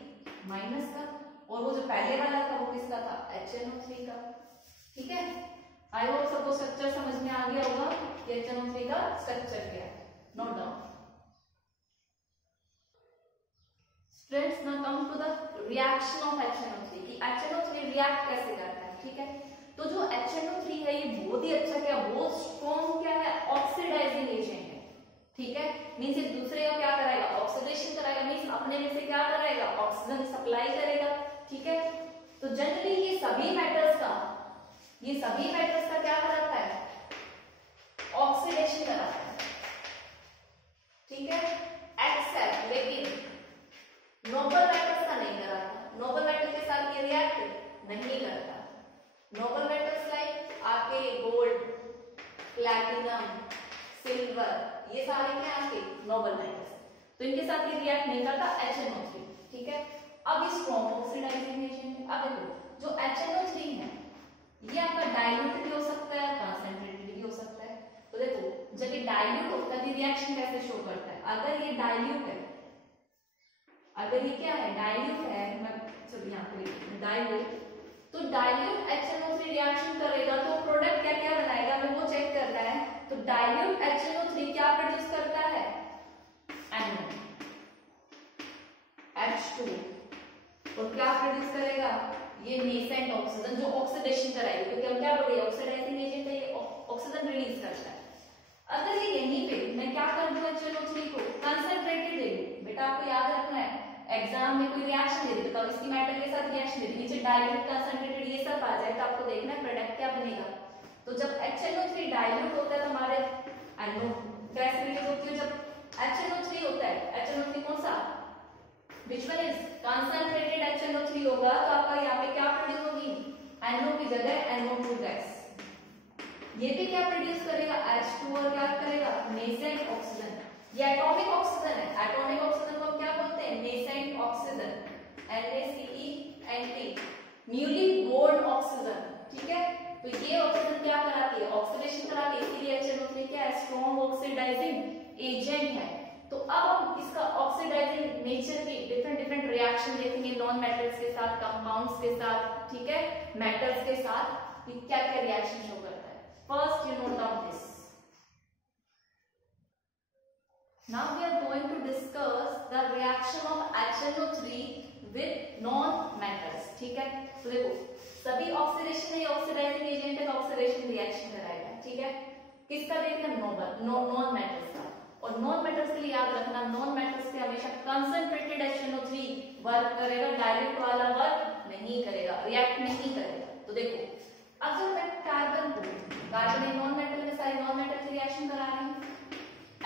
का, और वो जो पहले वाला था वो किसका था HNO3 का। ठीक है, आई होप सबको स्ट्रक्चर समझ में आ गया होगा कि HNO3 का स्ट्रक्चर क्या है, note down. Friends, now come to the reaction of HNO3 कि HNO3 रिएक्ट कैसे करता है। ठीक है, तो जो HNO3 है ये बहुत ही अच्छा क्या, बहुत स्ट्रॉन्ग क्या है, ऑक्सीडाइजिंग एजेंट है। ठीक है, मींस एक दूसरे का क्या कराएगा, ऑक्सीडेशन कराएगा, मींस अपने में से क्या कराएगा, ऑक्सीजन सप्लाई करेगा। ठीक है, तो जनरली ये सभी मेटल्स का क्या कराता है, ऑक्सीडेशन कराता है। ठीक है, एक्सेप्ट लेकिन नोबल मेटल्स का नहीं कराता, नोबल मेटल के साथ ये रिएक्ट नहीं करता। नोबल मेटल्स लाइक आपके गोल्ड, प्लैटिनम, सिल्वर, ये सारे क्या आपके नोबल मेटल्स, तो इनके साथ ये रिएक्ट नहीं करता HNO3। ठीक है, अब ये स्ट्रॉन्ग ऑक्सीडाइजिंग एजेंट है। अब देखो जो HNO3 है ये आपका डाइल्यूट भी हो सकता है, कंसंट्रेटेड भी हो सकता है। तो देखो जब ये डाइल्यूट होता है रिएक्शन कैसे शो करता है, अगर ये डाइल्यूट है, अगर ये क्या है डाइल्यूट है, मैं चलो यहाँ पे डाइल्यूट, तो डाइल्यूट HNO3 रिएक्शन करेगा तो प्रोडक्ट क्या क्या बनाएगा, हमें वो चेक करना है। तो डाइल्यूट HNO3 क्या प्रोड्यूस करता है, NO, H2, और क्या प्रोड्यूस करेगा, ये नेसेंट ऑक्सीजन जो ऑक्सीडेशन कराएगा, क्योंकि हम क्या बोल रहे हैं ऑक्सीडाइजिंग एजेंट है, ये ऑक्सीजन रिलीज करता है। अगर ये यहीं पे मैं क्या कर दूं HNO3 को कंसंट्रेटेड दे दूं, बेटा आपको याद रखना है एग्जाम में कोई रिएक्शन दे दी तो इसकी मेटल के साथ रिएक्शन दे दी, नीचे डाइल्यूट, कंसंट्रेटेड ये सब आ जाए तो आपको देखना है प्रोडक्ट क्या बनेगा। तो जब HNO3 डाइल्यूट होता है तो हमारे NO गैस रिलीज होती है। जब HNO3 होता है, HNO3 कौन सा, which one is concentrated HNO3 होगा तो आपका यहाँ पे क्या प्रोड्यूस होगी, NO की जगह NO2 गैस। ये भी क्या प्रोड्यूस करेगा H2 और क्या करेगा नेसेंट ऑक्सीजन। ये एटॉमिक ऑक्सीजन है, एटॉमिक ऑक्सीजन को हम क्या बोलते हैं nascent oxygen, NaCeNt, newly born oxygen. ठीक है, तो ये ऑक्सीजन क्या कराती है, ऑक्सीडेशन कराती है, इसीलिए HNO3 क्या है, स्ट्रॉन्ग ऑक्सीडाइजिंग एजेंट है। तो अब हम इसका ऑक्सीडाइजिंग नेचर की डिफरेंट रिएक्शन देखेंगे नॉन मेटल्स के साथ, कंपाउंड्स के साथ, ठीक है, मेटल्स के साथ, कि क्या क्या रिएक्शन शो करता है। First you note down this, now we are going to discuss the reaction of HNO3 with non metals। ठीक है, तो देखो सभी ऑक्सीडेशन है, ऑक्सीडाइजिंग एजेंट है, ऑक्सीडेशन रिएक्शन कराएगा। ठीक है, किसका देखना, नॉन मेटल्स का। और नॉन मेटल्स के लिए याद रखना, नॉन मेटल्स के हमेशा कंसंट्रेटेड HNO3 वर्क करेगा, डायरेक्ट वाला वर्क नहीं करेगा, रिएक्ट नहीं करेगा। तो देखो अगर मैं कार्बन एक नॉन मेटल में सारे नॉन मेटल रिएक्शन करा रही हूँ,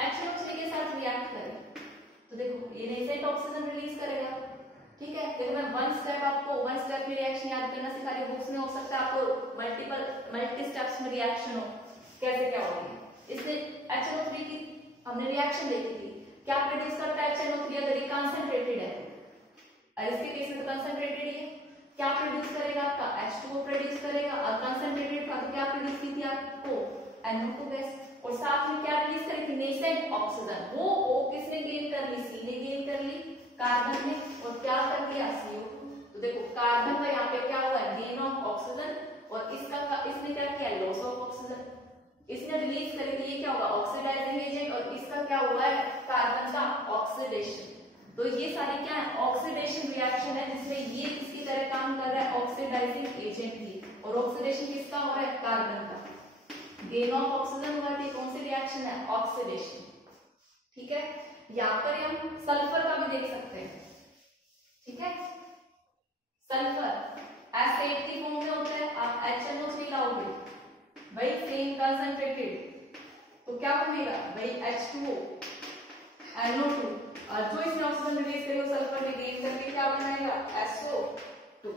HNO3 के साथ रिएक्ट करें तो देखो ये नेसेंट ऑक्सीजन रिलीज करेगा। ठीक है, फिर मैं वन स्टेप में रिएक्शन याद करना सिखा रही हूँ, बुक्स में हो सकता है आपको मल्टी स्टेप्स में रिएक्शन हो, कैसे क्या होगी। इससे HNO3 की हमने रिएक्शन देखी थी, क्या प्रोड्यूस करता है HNO3 अगर ये कंसंट्रेटेड है, और इसके केस में तो कंसंट्रेटेड ही है, क्या प्रोड्यूस करेगा आपका H2O प्रोड्यूस करेगा, और कंसंट्रेटेड था तो क्या प्रोड्यूस की थी आपको NO2 गैस, और साथ में क्या रिलीज करेगी नेसेंट ऑक्सीजन। वो O किसने गेन कर ली, C ने गेन कर ली कार्बन ने, और क्या कर दिया CO2। तो देखो कार्बन का यहाँ पे क्या हुआ गेन ऑफ ऑक्सीजन, और इसने क्या किया लॉस ऑफ ऑक्सीजन, इसने रिलीज करी थी, ये क्या होगा ऑक्सीडाइजिंग एजेंट, और इसका क्या हुआ है कार्बन का ऑक्सीडेशन। तो ये सारी क्या है ऑक्सीडेशन रिएक्शन है, जिसमें ये किसकी तरह काम कर रहा है ऑक्सीडाइजिंग एजेंट की, और ऑक्सीडेशन किसका हो रहा है कार्बन का, गेन ऑफ ऑक्सीजन हुआ थी, कौन सी रिएक्शन है ऑक्सीडेशन। ठीक है, यहाँ पर हम सल्फर का भी देख सकते हैं। ठीक है, सल्फर एसिड फॉर्म में होता है, आप HNO3 लाओगे भाई सेम कंसंट्रेटेड तो क्या बनेगा भाई H2O NO2, और जो इसने ऑक्सीजन रिलीज करी वो सल्फर डिग्रेड करके क्या बनाएगा SO2।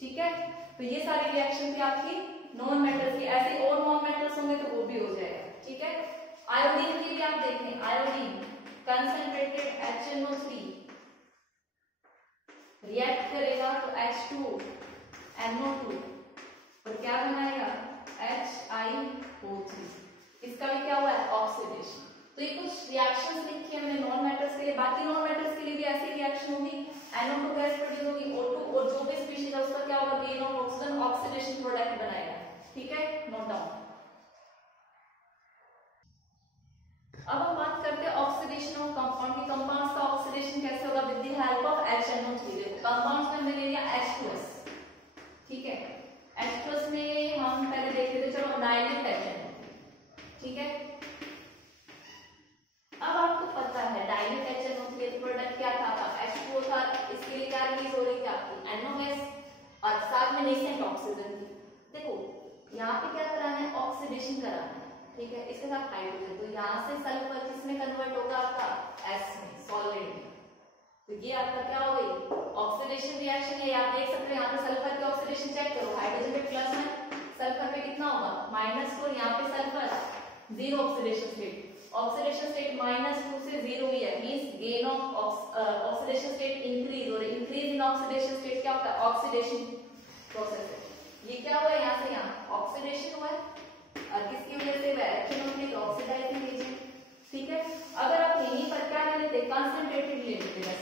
ठीक है, तो ये सारी रिएक्शन थी आपकी नॉन मेटल्स की। ऐसे और नॉन मेटल्स होंगे तो वो भी हो जाएगा। ठीक है, आयोडीन की भी आप देखें, आयोडीन कंसंट्रेटेड HNO3 रिएक्ट करेगा तो H2NO2 और क्या बनाएगा HiO3। इसका भी क्या हुआ है ऑक्सीडेशन। तो ये कुछ रिएक्शंस लिखी हमने नॉन मेटल्स के लिए। बाकी नॉन मेटल्स के लिए भी ऐसी रिएक्शन होगी, NO2 गैस प्रोड्यूस होगी, O2 और जो भी स्पीशीज है उसका क्या होगा gain of oxygen oxidation product बनाएगा। ठीक है, नोट डाउन। अब हम बात करते हैं ऑक्सीडेशन ऑफ कंपाउंड की। कंपाउंड्स का ऑक्सीडेशन कैसे होगा with the help of HNO3। देखो कंपाउंड्स में हमने ले लिया H2S। ठीक है, H2S में हम पहले देख रहे थे, चलो डाइल्यूट HNO3। ठीक है, अब आपको पता है डाइल्यूट HNO3 प्रोडक्ट क्या था H2O था। इसके लिए क्या रिलीज हो रही थी आपकी NO गैस और साथ में नेसेंट ऑक्सीजन थी। देखो यहाँ पे क्या कराना है ऑक्सीडेशन कराना है। ठीक है, इसके साथ हाइड्रोजन, तो यहाँ से सल्फर किसमें कन्वर्ट होगा आपका S में, सॉलिड में। तो ये आपका क्या हो गई ऑक्सीडेशन रिएक्शन है। आप देख सकते हैं यहाँ पे सल्फर की ऑक्सीडेशन चेक करो, हाइड्रोजन पे प्लस में, सल्फर पे कितना होगा -4, यहाँ पे sulphur 0 oxidation state. Oxidation state -2 से 0 ही है, means gain of oxidation state increase, और इंक्रीज इन ऑक्सीडेशन स्टेट क्या होता है ऑक्सीडेशन प्रोसेस है। ये क्या हुआ यहाँ से यहाँ ऑक्सीडेशन हुआ है और किसकी वजह से हुआ HNO3 तो ऑक्सीडाइजिंग एजेंट। ठीक है, अगर आप यहीं पर क्या ले लेते कंसंट्रेटेड ले लेते बस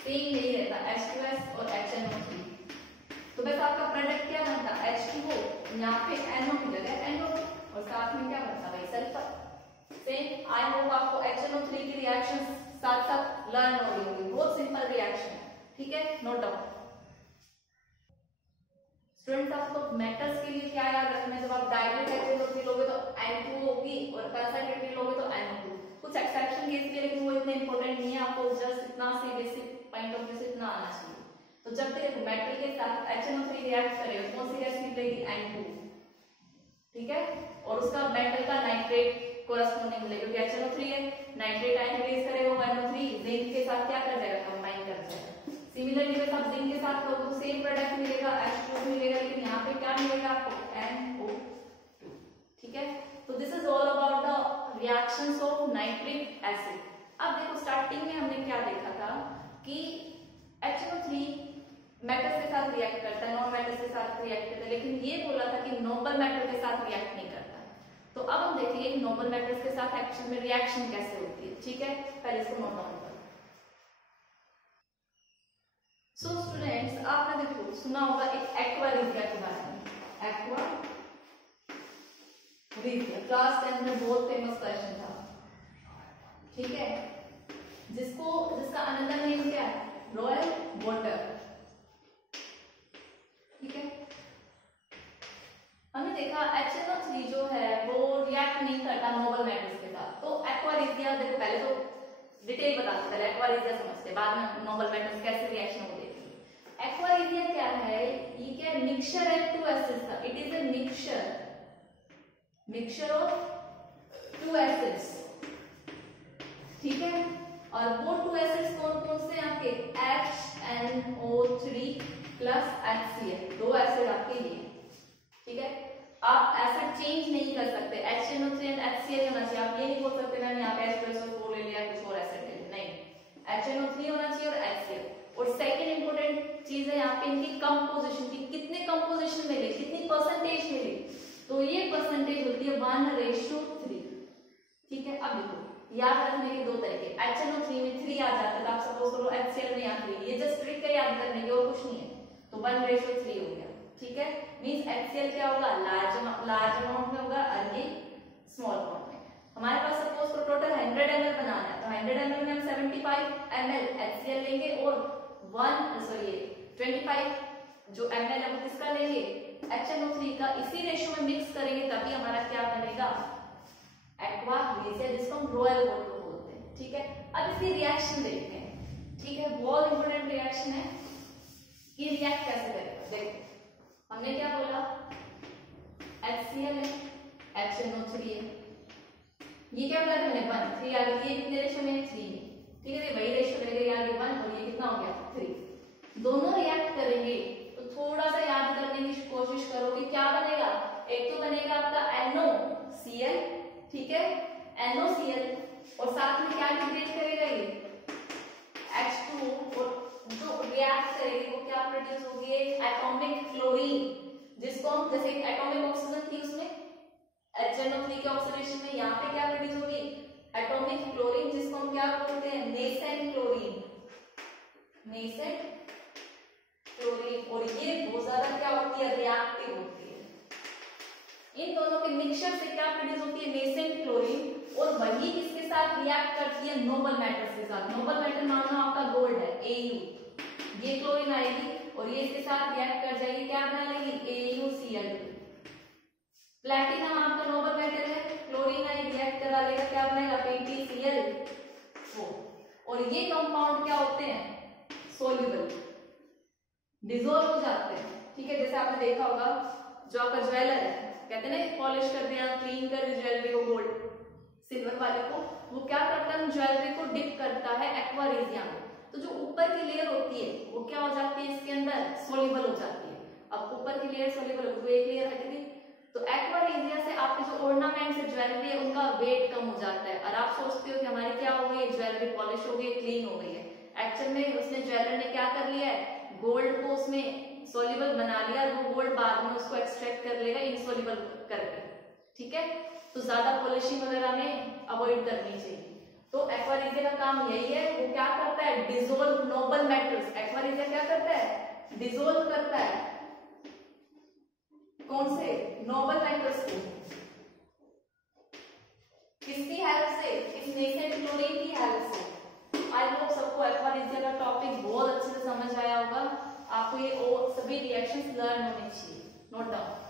सेम यही रहता H2S और HNO3, तो बस आपका प्रोडक्ट क्या बनता H2O, यहाँ पे NO की जगह NO और साथ में क्या बनता भाई सल्फर। सेम आई होप आपको HNO3 की रिएक्शन साथ साथ लर्न हो रही होगी, बहुत सिंपल रिएक्शन। ठीक है, नोट डाउन। स्टूडेंट्स आपको मेटल्स के लिए क्या याद रखना है, जब आप डाइल्यूट HNO3 लोगे तो N2 होगी और कंसंट्रेटेड लोगे तो NO2। कुछ एक्सेप्शन केस भी है लेकिन वो इतने इंपॉर्टेंट नहीं है, आपको जस्ट इतना सी बेसिक पॉइंट ऑफ व्यू से इतना आना चाहिए। तो जब तक मेटल के साथ HNO3 रिएक्ट करेगा कौन सी गैस निकलेगी N2। ठीक है, और उसका मेटल का नाइट्रेट कोरस्पोंडिंग मिलेगा क्योंकि HNO3 है, नाइट्रेट आयन रिलीज करेगा वो NO3 जिंक के साथ क्या कर जाएगा कंबाइन कर जाएगा। सिमिलरली अगर आप जिंक के साथ लोगे तो सेम प्रोडक्ट मिलेगा H2 मिलेगा, लेकिन यहाँ पे क्या मिलेगा आपको NO2। ठीक है, तो this is all about the reactions of nitric acid. अब देखो स्टार्टिंग में हमने क्या देखा था कि HNO3 मेटल के साथ रिएक्ट करता है, नॉन मेटल के साथ रिएक्ट करता है, लेकिन ये बोला था कि नोबल मेटल के साथ रिएक्ट नहीं करता। तो अब हम देखेंगे कि नोबल मेटल्स के साथ एक्शन में रिएक्शन कैसे होती है। ठीक है, पहले इसको नोट डाउन करो। सो स्टूडेंट्स आपने देखो सुना होगा एक एक्वारिजिया के बारे में, एक्वारिजिया क्लास 10 में बहुत फेमस क्वेश्चन था। ठीक है, जिसका अनदर नेम क्या है रॉयल वाटर। ठीक है, हमने देखा HNO3 जो है वो रिएक्ट नहीं करता नोबल मेटल्स के साथ। तो एक्वारिजिया देखो पहले तो डिटेल बताते, पहले एक्वारिजिया समझते, बाद में नोबल मेटल्स कैसे रिएक्शन होते हैं। एक्वारिजिया क्या है, ये क्या मिक्सचर है टू एसिड्स का, it is a mixture of two acids. ठीक है, और वो टू एसिड्स कौन कौन से आपके HNO3 प्लस HCl, दो एसिड आपके लिए। ठीक है, आप एसिड चेंज नहीं कर सकते, HNO3 एंड HCl होना चाहिए। आप ये नहीं बोल सकते मैंने यहाँ पे H2SO4 ले लिया कुछ और एसिड ले लिया, नहीं, HNO3 होना चाहिए और HCl। और सेकंड इंपॉर्टेंट चीज है यहाँ पे इनकी कंपोजिशन की, कितने कंपोजिशन मिले, कितनी परसेंटेज मिली, तो ये परसेंटेज होती है 1:3। ठीक है, अब देखो याद रखने के दो तरीके, HNO3 में 3 आ जाता है, आप सपोज करो HCl में यहाँ 3, ये जस्ट ट्रिक है याद करने की और कुछ नहीं है, तो 1:3 हो गया। ठीक है, मींस HCl क्या होगा लार्ज अमाउंट में होगा और ये स्मॉल अमाउंट में। हमारे पास सपोज करो टोटल 100 ml बनाना है, तो 100 ml में हम 75 ml HCl लेंगे और 25 जो ml है वो किसका लेंगे HNO3 का, इसी रेशो में मिक्स करेंगे तभी हमारा क्या बनेगा एक्वारिजिया, जिसको हम रॉयल वाटर बोलते हैं। ठीक है, अब इसकी रिएक्शन देखते हैं। ठीक है, बहुत इंपॉर्टेंट रिएक्शन है कि रिएक्ट कैसे करेगा। देखो हमने क्या बोला HCl है, HNO3 है, ये क्या बोला था मैंने 1 3 आ गई, ये कितने रेशो में 3 में। ठीक है, वही रेशो दोनों रिएक्ट करेंगे तो थोड़ा सा याद करने की कोशिश करो कि क्या बनेगा। एक तो बनेगा आपका NOCl, ठीक है, NOCl, और साथ में क्या क्रिएट करेगा ये H2, और जो रिएक्ट करेगी वो क्या प्रोड्यूस होगी, एटॉमिक क्लोरीन, जिसको हम जैसे एटॉमिक ऑक्सीजन थी उसमें HNO3 के ऑक्सीडेशन में यहाँ पे क्या प्रोड्यूस होगी, एटॉमिक क्लोरीन, जिसको हम क्या बोलते हैं, नेसेंट क्लोरीन, नेसेंट क्लोरीन। और ये बहुत ज्यादा क्या होती है, रिएक्टिव होती है। इन दोनों के मिक्सचर से क्या प्रोड्यूस होती है, नेसेंट क्लोरीन, और वही किसके साथ रिएक्ट करती है, नोबल मेटल्स के साथ। नोबल मेटल मान लो आपका गोल्ड है, Au, ये क्लोरीन आएगी और ये इसके साथ रिएक्ट कर जाएगी, क्या बना लेगी, AuCl। प्लैटिनम आपका नोबल मेटल है, क्लोरीन आई रिएक्ट करा लेगा, क्या बनेगा, PtCl4। और ये कंपाउंड क्या होते हैं, सोल्यूबल, डिसॉल्व हो जाते हैं, ठीक है। जैसे आपने देखा होगा जो आपका ज्वेलर है, कहते हैं ना पॉलिश कर दिया, क्लीन कर दी ज्वेलरी को, गोल्ड सिल्वर वाले को, वो क्या करता है, ज्वेलरी को डिप करता है एक्वा रेजिया में, तो जो ऊपर की लेयर होती है वो क्या हो जाती है, इसके अंदर सोल्यूबल हो जाती है। अब ऊपर की लेयर सोल्यूबल हो तो एक लेयर हट गई, तो एक्वा रेजिया से आपके जो ऑर्नामेंट्स है, ज्वेलरी है, उनका वेट कम हो जाता है, और आप सोचते हो कि हमारी क्या हो गई, ज्वेलरी पॉलिश हो गई, क्लीन हो गई है। एक्चुअल में उसने ज्वेलर ने क्या कर लिया है, गोल्ड को उसमें सोल्यूबल बना लिया, और वो गोल्ड बाद में उसको एक्सट्रैक्ट कर लेगा इनसोल्यूबल करके, ठीक है। तो ज्यादा पॉलिशिंग वगैरह में अवॉइड करनी चाहिए। तो एक्वा रेजिया का काम यही है, वो क्या करता है, dissolve noble metals. Aqua regia क्या करता है, डिसॉल्व करता है कौन से, नोबल मेटल्स को, किसकी हेल्प से, इस नेसेंट क्लोरीन की हेल्प से। आई होप सबको एक्वा रेजिया का टॉपिक बहुत अच्छे से समझ आया होगा। आपको ये और सभी रिएक्शंस लर्न होने चाहिए, नोट डाउन।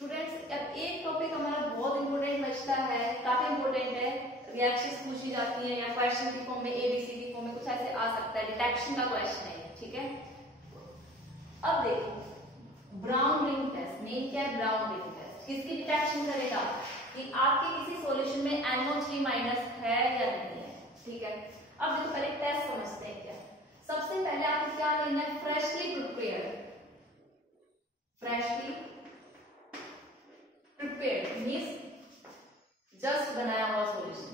स्टूडेंट्स, अब एक टॉपिक हमारा बहुत इंपॉर्टेंट बचता है, काफी इंपॉर्टेंट है, रिएक्शंस पूछी जाती है या क्वेश्चन की फॉर्म में, ABC की फॉर्म में कुछ ऐसे आ सकता है, डिटेक्शन का क्वेश्चन है, ठीक है। अब देखो ब्राउन रिंग टेस्ट, मेन क्या है, ब्राउन रिंग टेस्ट किसकी डिटेक्शन करेगा, कि आपके किसी सॉल्यूशन में NO3- है या नहीं है, ठीक है। अब देखो पहले टेस्ट समझते हैं क्या। सबसे पहले आपको क्या लेना है, freshly prepared, freshly prepared means just बनाया हुआ सॉल्यूशन।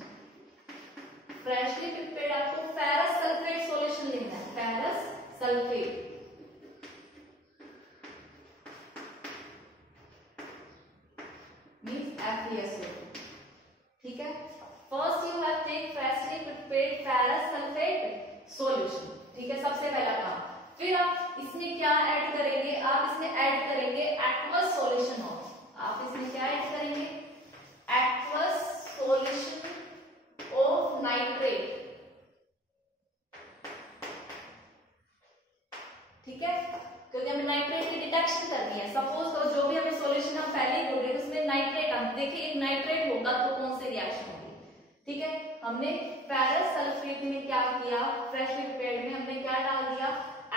फ्रेशली प्रिपेयर्ड आपको फेरस सल्फेट सॉल्यूशन लेना है, फेरस सल्फेट, FeSO, ठीक है। First you have take freshly prepared ferrous sulphate solution, ठीक है, सबसे पहला काम। फिर आप इसमें क्या ऐड करेंगे, आप इसमें ऐड करेंगे एक्वस सॉल्यूशन ऑफ, आप इसमें क्या ऐड करेंगे, एक्वस सॉल्यूशन ऑफ नाइट्रेट, ठीक है, क्योंकि हमें नाइट्रेट की डिटेक्शन करनी है। सपोज तो जो भी हमें सॉल्यूशन हम पहले बोल रहे थे उसमें नाइट्रेट, हम देखिए एक नाइट्रेट होगा तो कौन सी रिएक्शन होगी, ठीक है। हमने फेरस सल्फेट में क्या किया, फ्रेशली प्रिपेयर्ड में हमने क्या डाल दिया,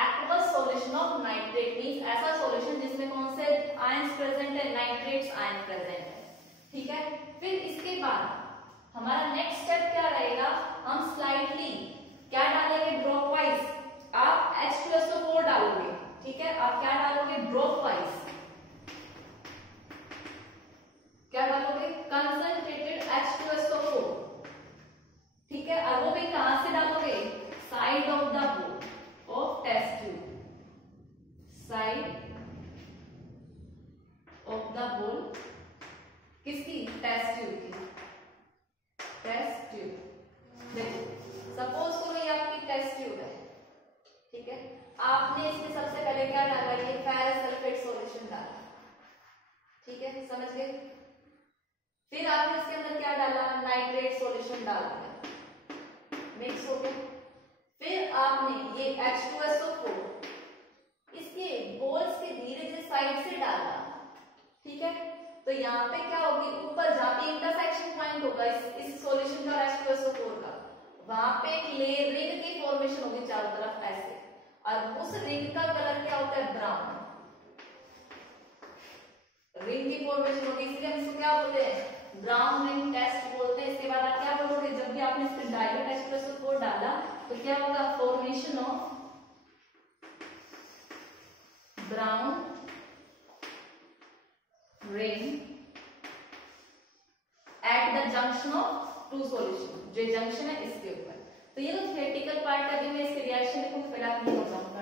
aqueous solution of nitrate, means ऐसा सॉल्यूशन जिसमें कौन से आयंस प्रेजेंट है, नाइट्रेट्स आयन प्रेजेंट है, ठीक है। फिर इसके बाद हमारा नेक्स्ट स्टेप क्या रहेगा, हम स्लाइटली क्या डालेंगे, ड्रॉप वाइज आप H2SO4 डालोगे, ठीक है। आप क्या डालोगे, ड्रॉप वाइज क्या डालोगे, कंसंट्रेटेड H2SO4, ठीक है। और वो भी कहां से डालोगे, side of the hole of test tube, side of the hole किसकी, टेस्ट ट्यूब की, टेस्ट ट्यूब। देखो सपोज करो ये आपकी टेस्ट ट्यूब है, ठीक है। आपने इसमें सबसे पहले क्या डाला, ये फेरस सल्फेट सॉल्यूशन डाला, ठीक है, समझ गए। फिर आपने इसके अंदर क्या डाला, नाइट्रेट सॉल्यूशन डाल दिया, मिक्स हो गया। फिर आपने ये H2SO4 इसके बोल्स के धीरे से साइड से डाला, ठीक है। तो यहाँ पे क्या होगी, ऊपर जहाँ पे इंटरसेक्शन पॉइंट होगा इस सॉल्यूशन का और H2SO4 का, वहां पे एक रिंग की फॉर्मेशन होगी चारों तरफ ऐसे, और उस रिंग का कलर क्या होता है, ब्राउन, रिंग की फॉर्मेशन होगी, इसलिए हम इसको क्या बोलते हैं, ब्राउन रिंग टेस्ट बोलते हैं। इसके बाद आप क्या बोलोगे, जब भी आपने इस पे डाइल्यूट H2SO4 डाला तो क्या होगा, formation of brown ring at the junction of two solution, जो जंक्शन है इसके ऊपर। तो ये तो थियोरेटिकल पार्ट है, अभी मैं इसके रिएक्शन को फिल आप नहीं हो जाऊंगा।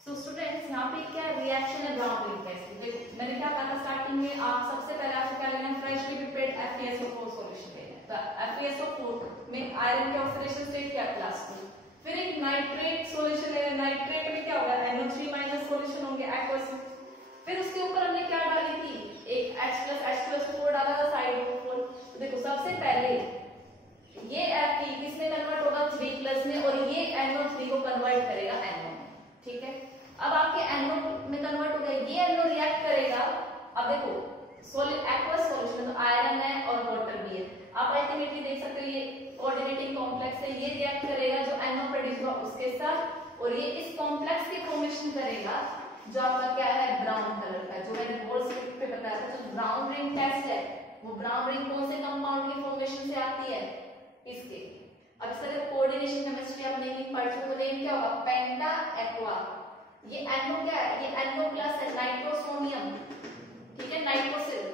सो स्टूडेंट्स यहाँ पे क्या रिएक्शन है ब्राउन रिंग टेस्ट। देखो मैंने क्या कहा था स्टार्टिंग में, आप सबसे पहले आपको क्या लेना है, फ्रेशली प्रिपेयर्ड FeSO4 सॉल्यूशन लेना है। तो FeSO4 में आयरन के ऑक्सीडेशन स्टेट क्या है, +2। फिर एक नाइट्रेट सॉल्यूशन लेना है, नाइट्रेट में क्या होगा, NO3- सॉल्यूशन होंगे एक्वस में। फिर उसके ऊपर हमने क्या डाली थी, एक H+H+4 डाला था साइड में 4। तो देखो सबसे पहले ये Fe किसमें कन्वर्ट होगा, 3+ में, और ये NO3 को कन्वर्ट करेगा NO में। ठीक है, अब आपके NO में कन्वर्ट हो गया, ये NO रिएक्ट करेगा। अब देखो एक्वस सॉल्यूशन तो आयरन है और वाटर भी है, आप अल्टीमेटली देख सकते हो ये कोऑर्डिनेटिंग कॉम्प्लेक्स है, ये रिएक्ट करेगा जो NO प्रोड्यूस हुआ उसके साथ, और ये इस कॉम्प्लेक्स की फॉर्मेशन करेगा जो आपका क्या है, ब्राउन कलर का, जो मैंने बोर्ड स्क्रिप्ट पे बताया था। जो ब्राउन रिंग टेस्ट है, वो ब्राउन रिंग कौन से कंपाउंड की फॉर्मेशन से आती है, इसके। अब इसका जब कोऑर्डिनेशन केमिस्ट्री आप नेमिंग पढ़ चुके हो, नेम क्या होगा, पेंटा एक्वा। ये NO क्या है, ये NO+ है, नाइट्रोसोनियम। ठीक है, नाइट्रोसिल,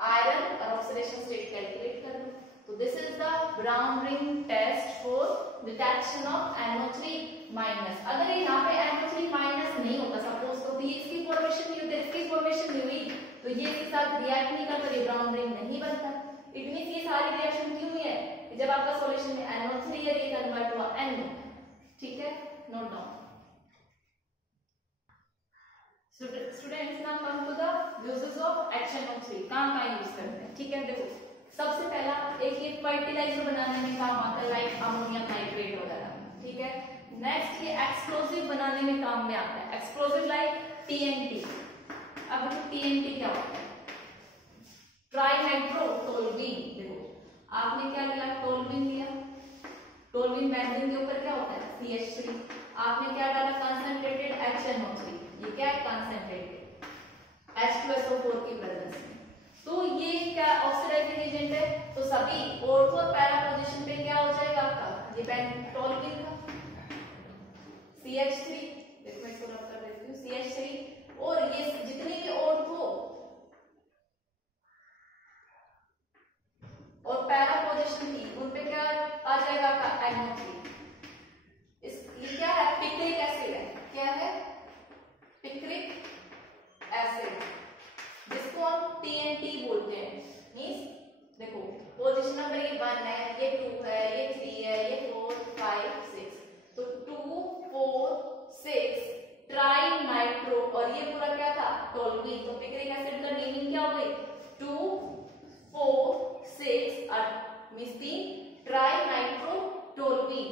आयरन और ऑक्सीडेशन स्टेट कैलकुलेट कर लो। तो this is the brown ring test for detection of NO3-। अगर ये यहाँ पे NO3- नहीं होता सपोज, तो ये इसकी फॉर्मेशन नहीं होती, इसकी फॉर्मेशन नहीं हुई, तो ये इसके साथ रिएक्ट नहीं करता, ये ब्राउन रिंग नहीं बनता। इट मींस ये सारी रिएक्शन क्यों हुई है, जब आपका सॉल्यूशन में NO3 है, ये कन्वर्ट हुआ NO। ठीक है, note down. Students now come to the uses of HNO3, कहाँ यूज करते हैं। ठीक है, देखो सबसे पहला एक ये फर्टिलाइजर बनाने में काम आता है, लाइक अमोनियम नाइट्रेट वगैरह। ठीक है, नेक्स्ट ये एक्सप्लोसिव बनाने में काम में आता है, एक्सप्लोसिव लाइक TNT। अब देखो TNT क्या होता है, ट्राइनाइट्रोटोल्यूइन। देखो आपने क्या लिया, टोल्यूइन लिया, टोल्यूइन बेंजीन के ऊपर क्या होता है, CH3। आपने क्या डाला, कंसंट्रेटेड HNO3, ये क्या है, कंसंट्रेटेड H2SO4 की प्रेजेंस में। तो ये क्या ऑक्सीडाइजिंग एजेंट है, तो सभी ऑर्थो और पैरा पोजीशन पे क्या हो जाएगा आपका, ये टोल्यूइन का CH3। देखो मैं इसको रब कर देती हूँ, CH3, और ये जितनी भी ऑर्थो और पैरा पोजीशन थी उन पे क्या आ जाएगा आपका NO3। ये क्या है, पिक्रिक एसिड है, क्या है, पिक्रिक एसिड, जिसको हम TNT बोलते हैं। मींस देखो पोजीशन नंबर ये 1 है, ये 2 है, ये 3 है, ये 4 5 6, तो 2 4 6 ट्राई नाइट्रो, और ये पूरा क्या था, टोल्यूइन। तो पिक्रिक एसिड का नेमिंग क्या हो गई, 2 4 6 मींस 3 ट्राई नाइट्रो टोल्यूइन,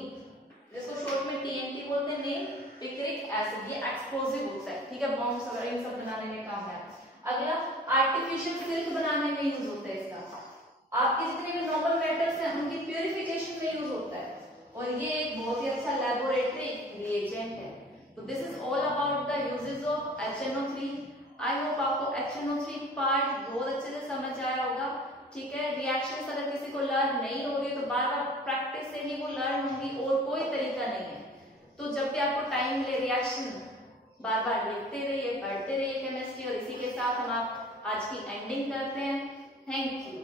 जिसको शॉर्ट में TNT बोलते हैं, नेम पिक्रिक एसिड। ये एक्सप्लोसिव होता है। ठीक है, बॉम्ब्स वगैरह इन सब बनाने में काम है। अगला आर्टिफिशियल सिल्क बनाने में यूज होता है इसका। आपके जितने भी नॉर्मल मेटल्स हैं उनकी प्यूरिफिकेशन में यूज होता है, और ये एक बहुत ही अच्छा लैबोरेटरी रिएजेंट है। तो this is all about the uses of HNO3। I hope आपको HNO3 पार्ट बहुत अच्छे से समझ आया होगा। ठीक है, रिएक्शंस अगर किसी को लर्न नहीं हो रही तो बार बार प्रैक्टिस से ही वो लर्न होंगी, और कोई तरीका नहीं है। तो जब भी आपको टाइम मिले रिएक्शन बार बार लिखते रहिए, पढ़ते रहिए केमिस्ट्री। और इसी के साथ हम आप आज की एंडिंग करते हैं। Thank you.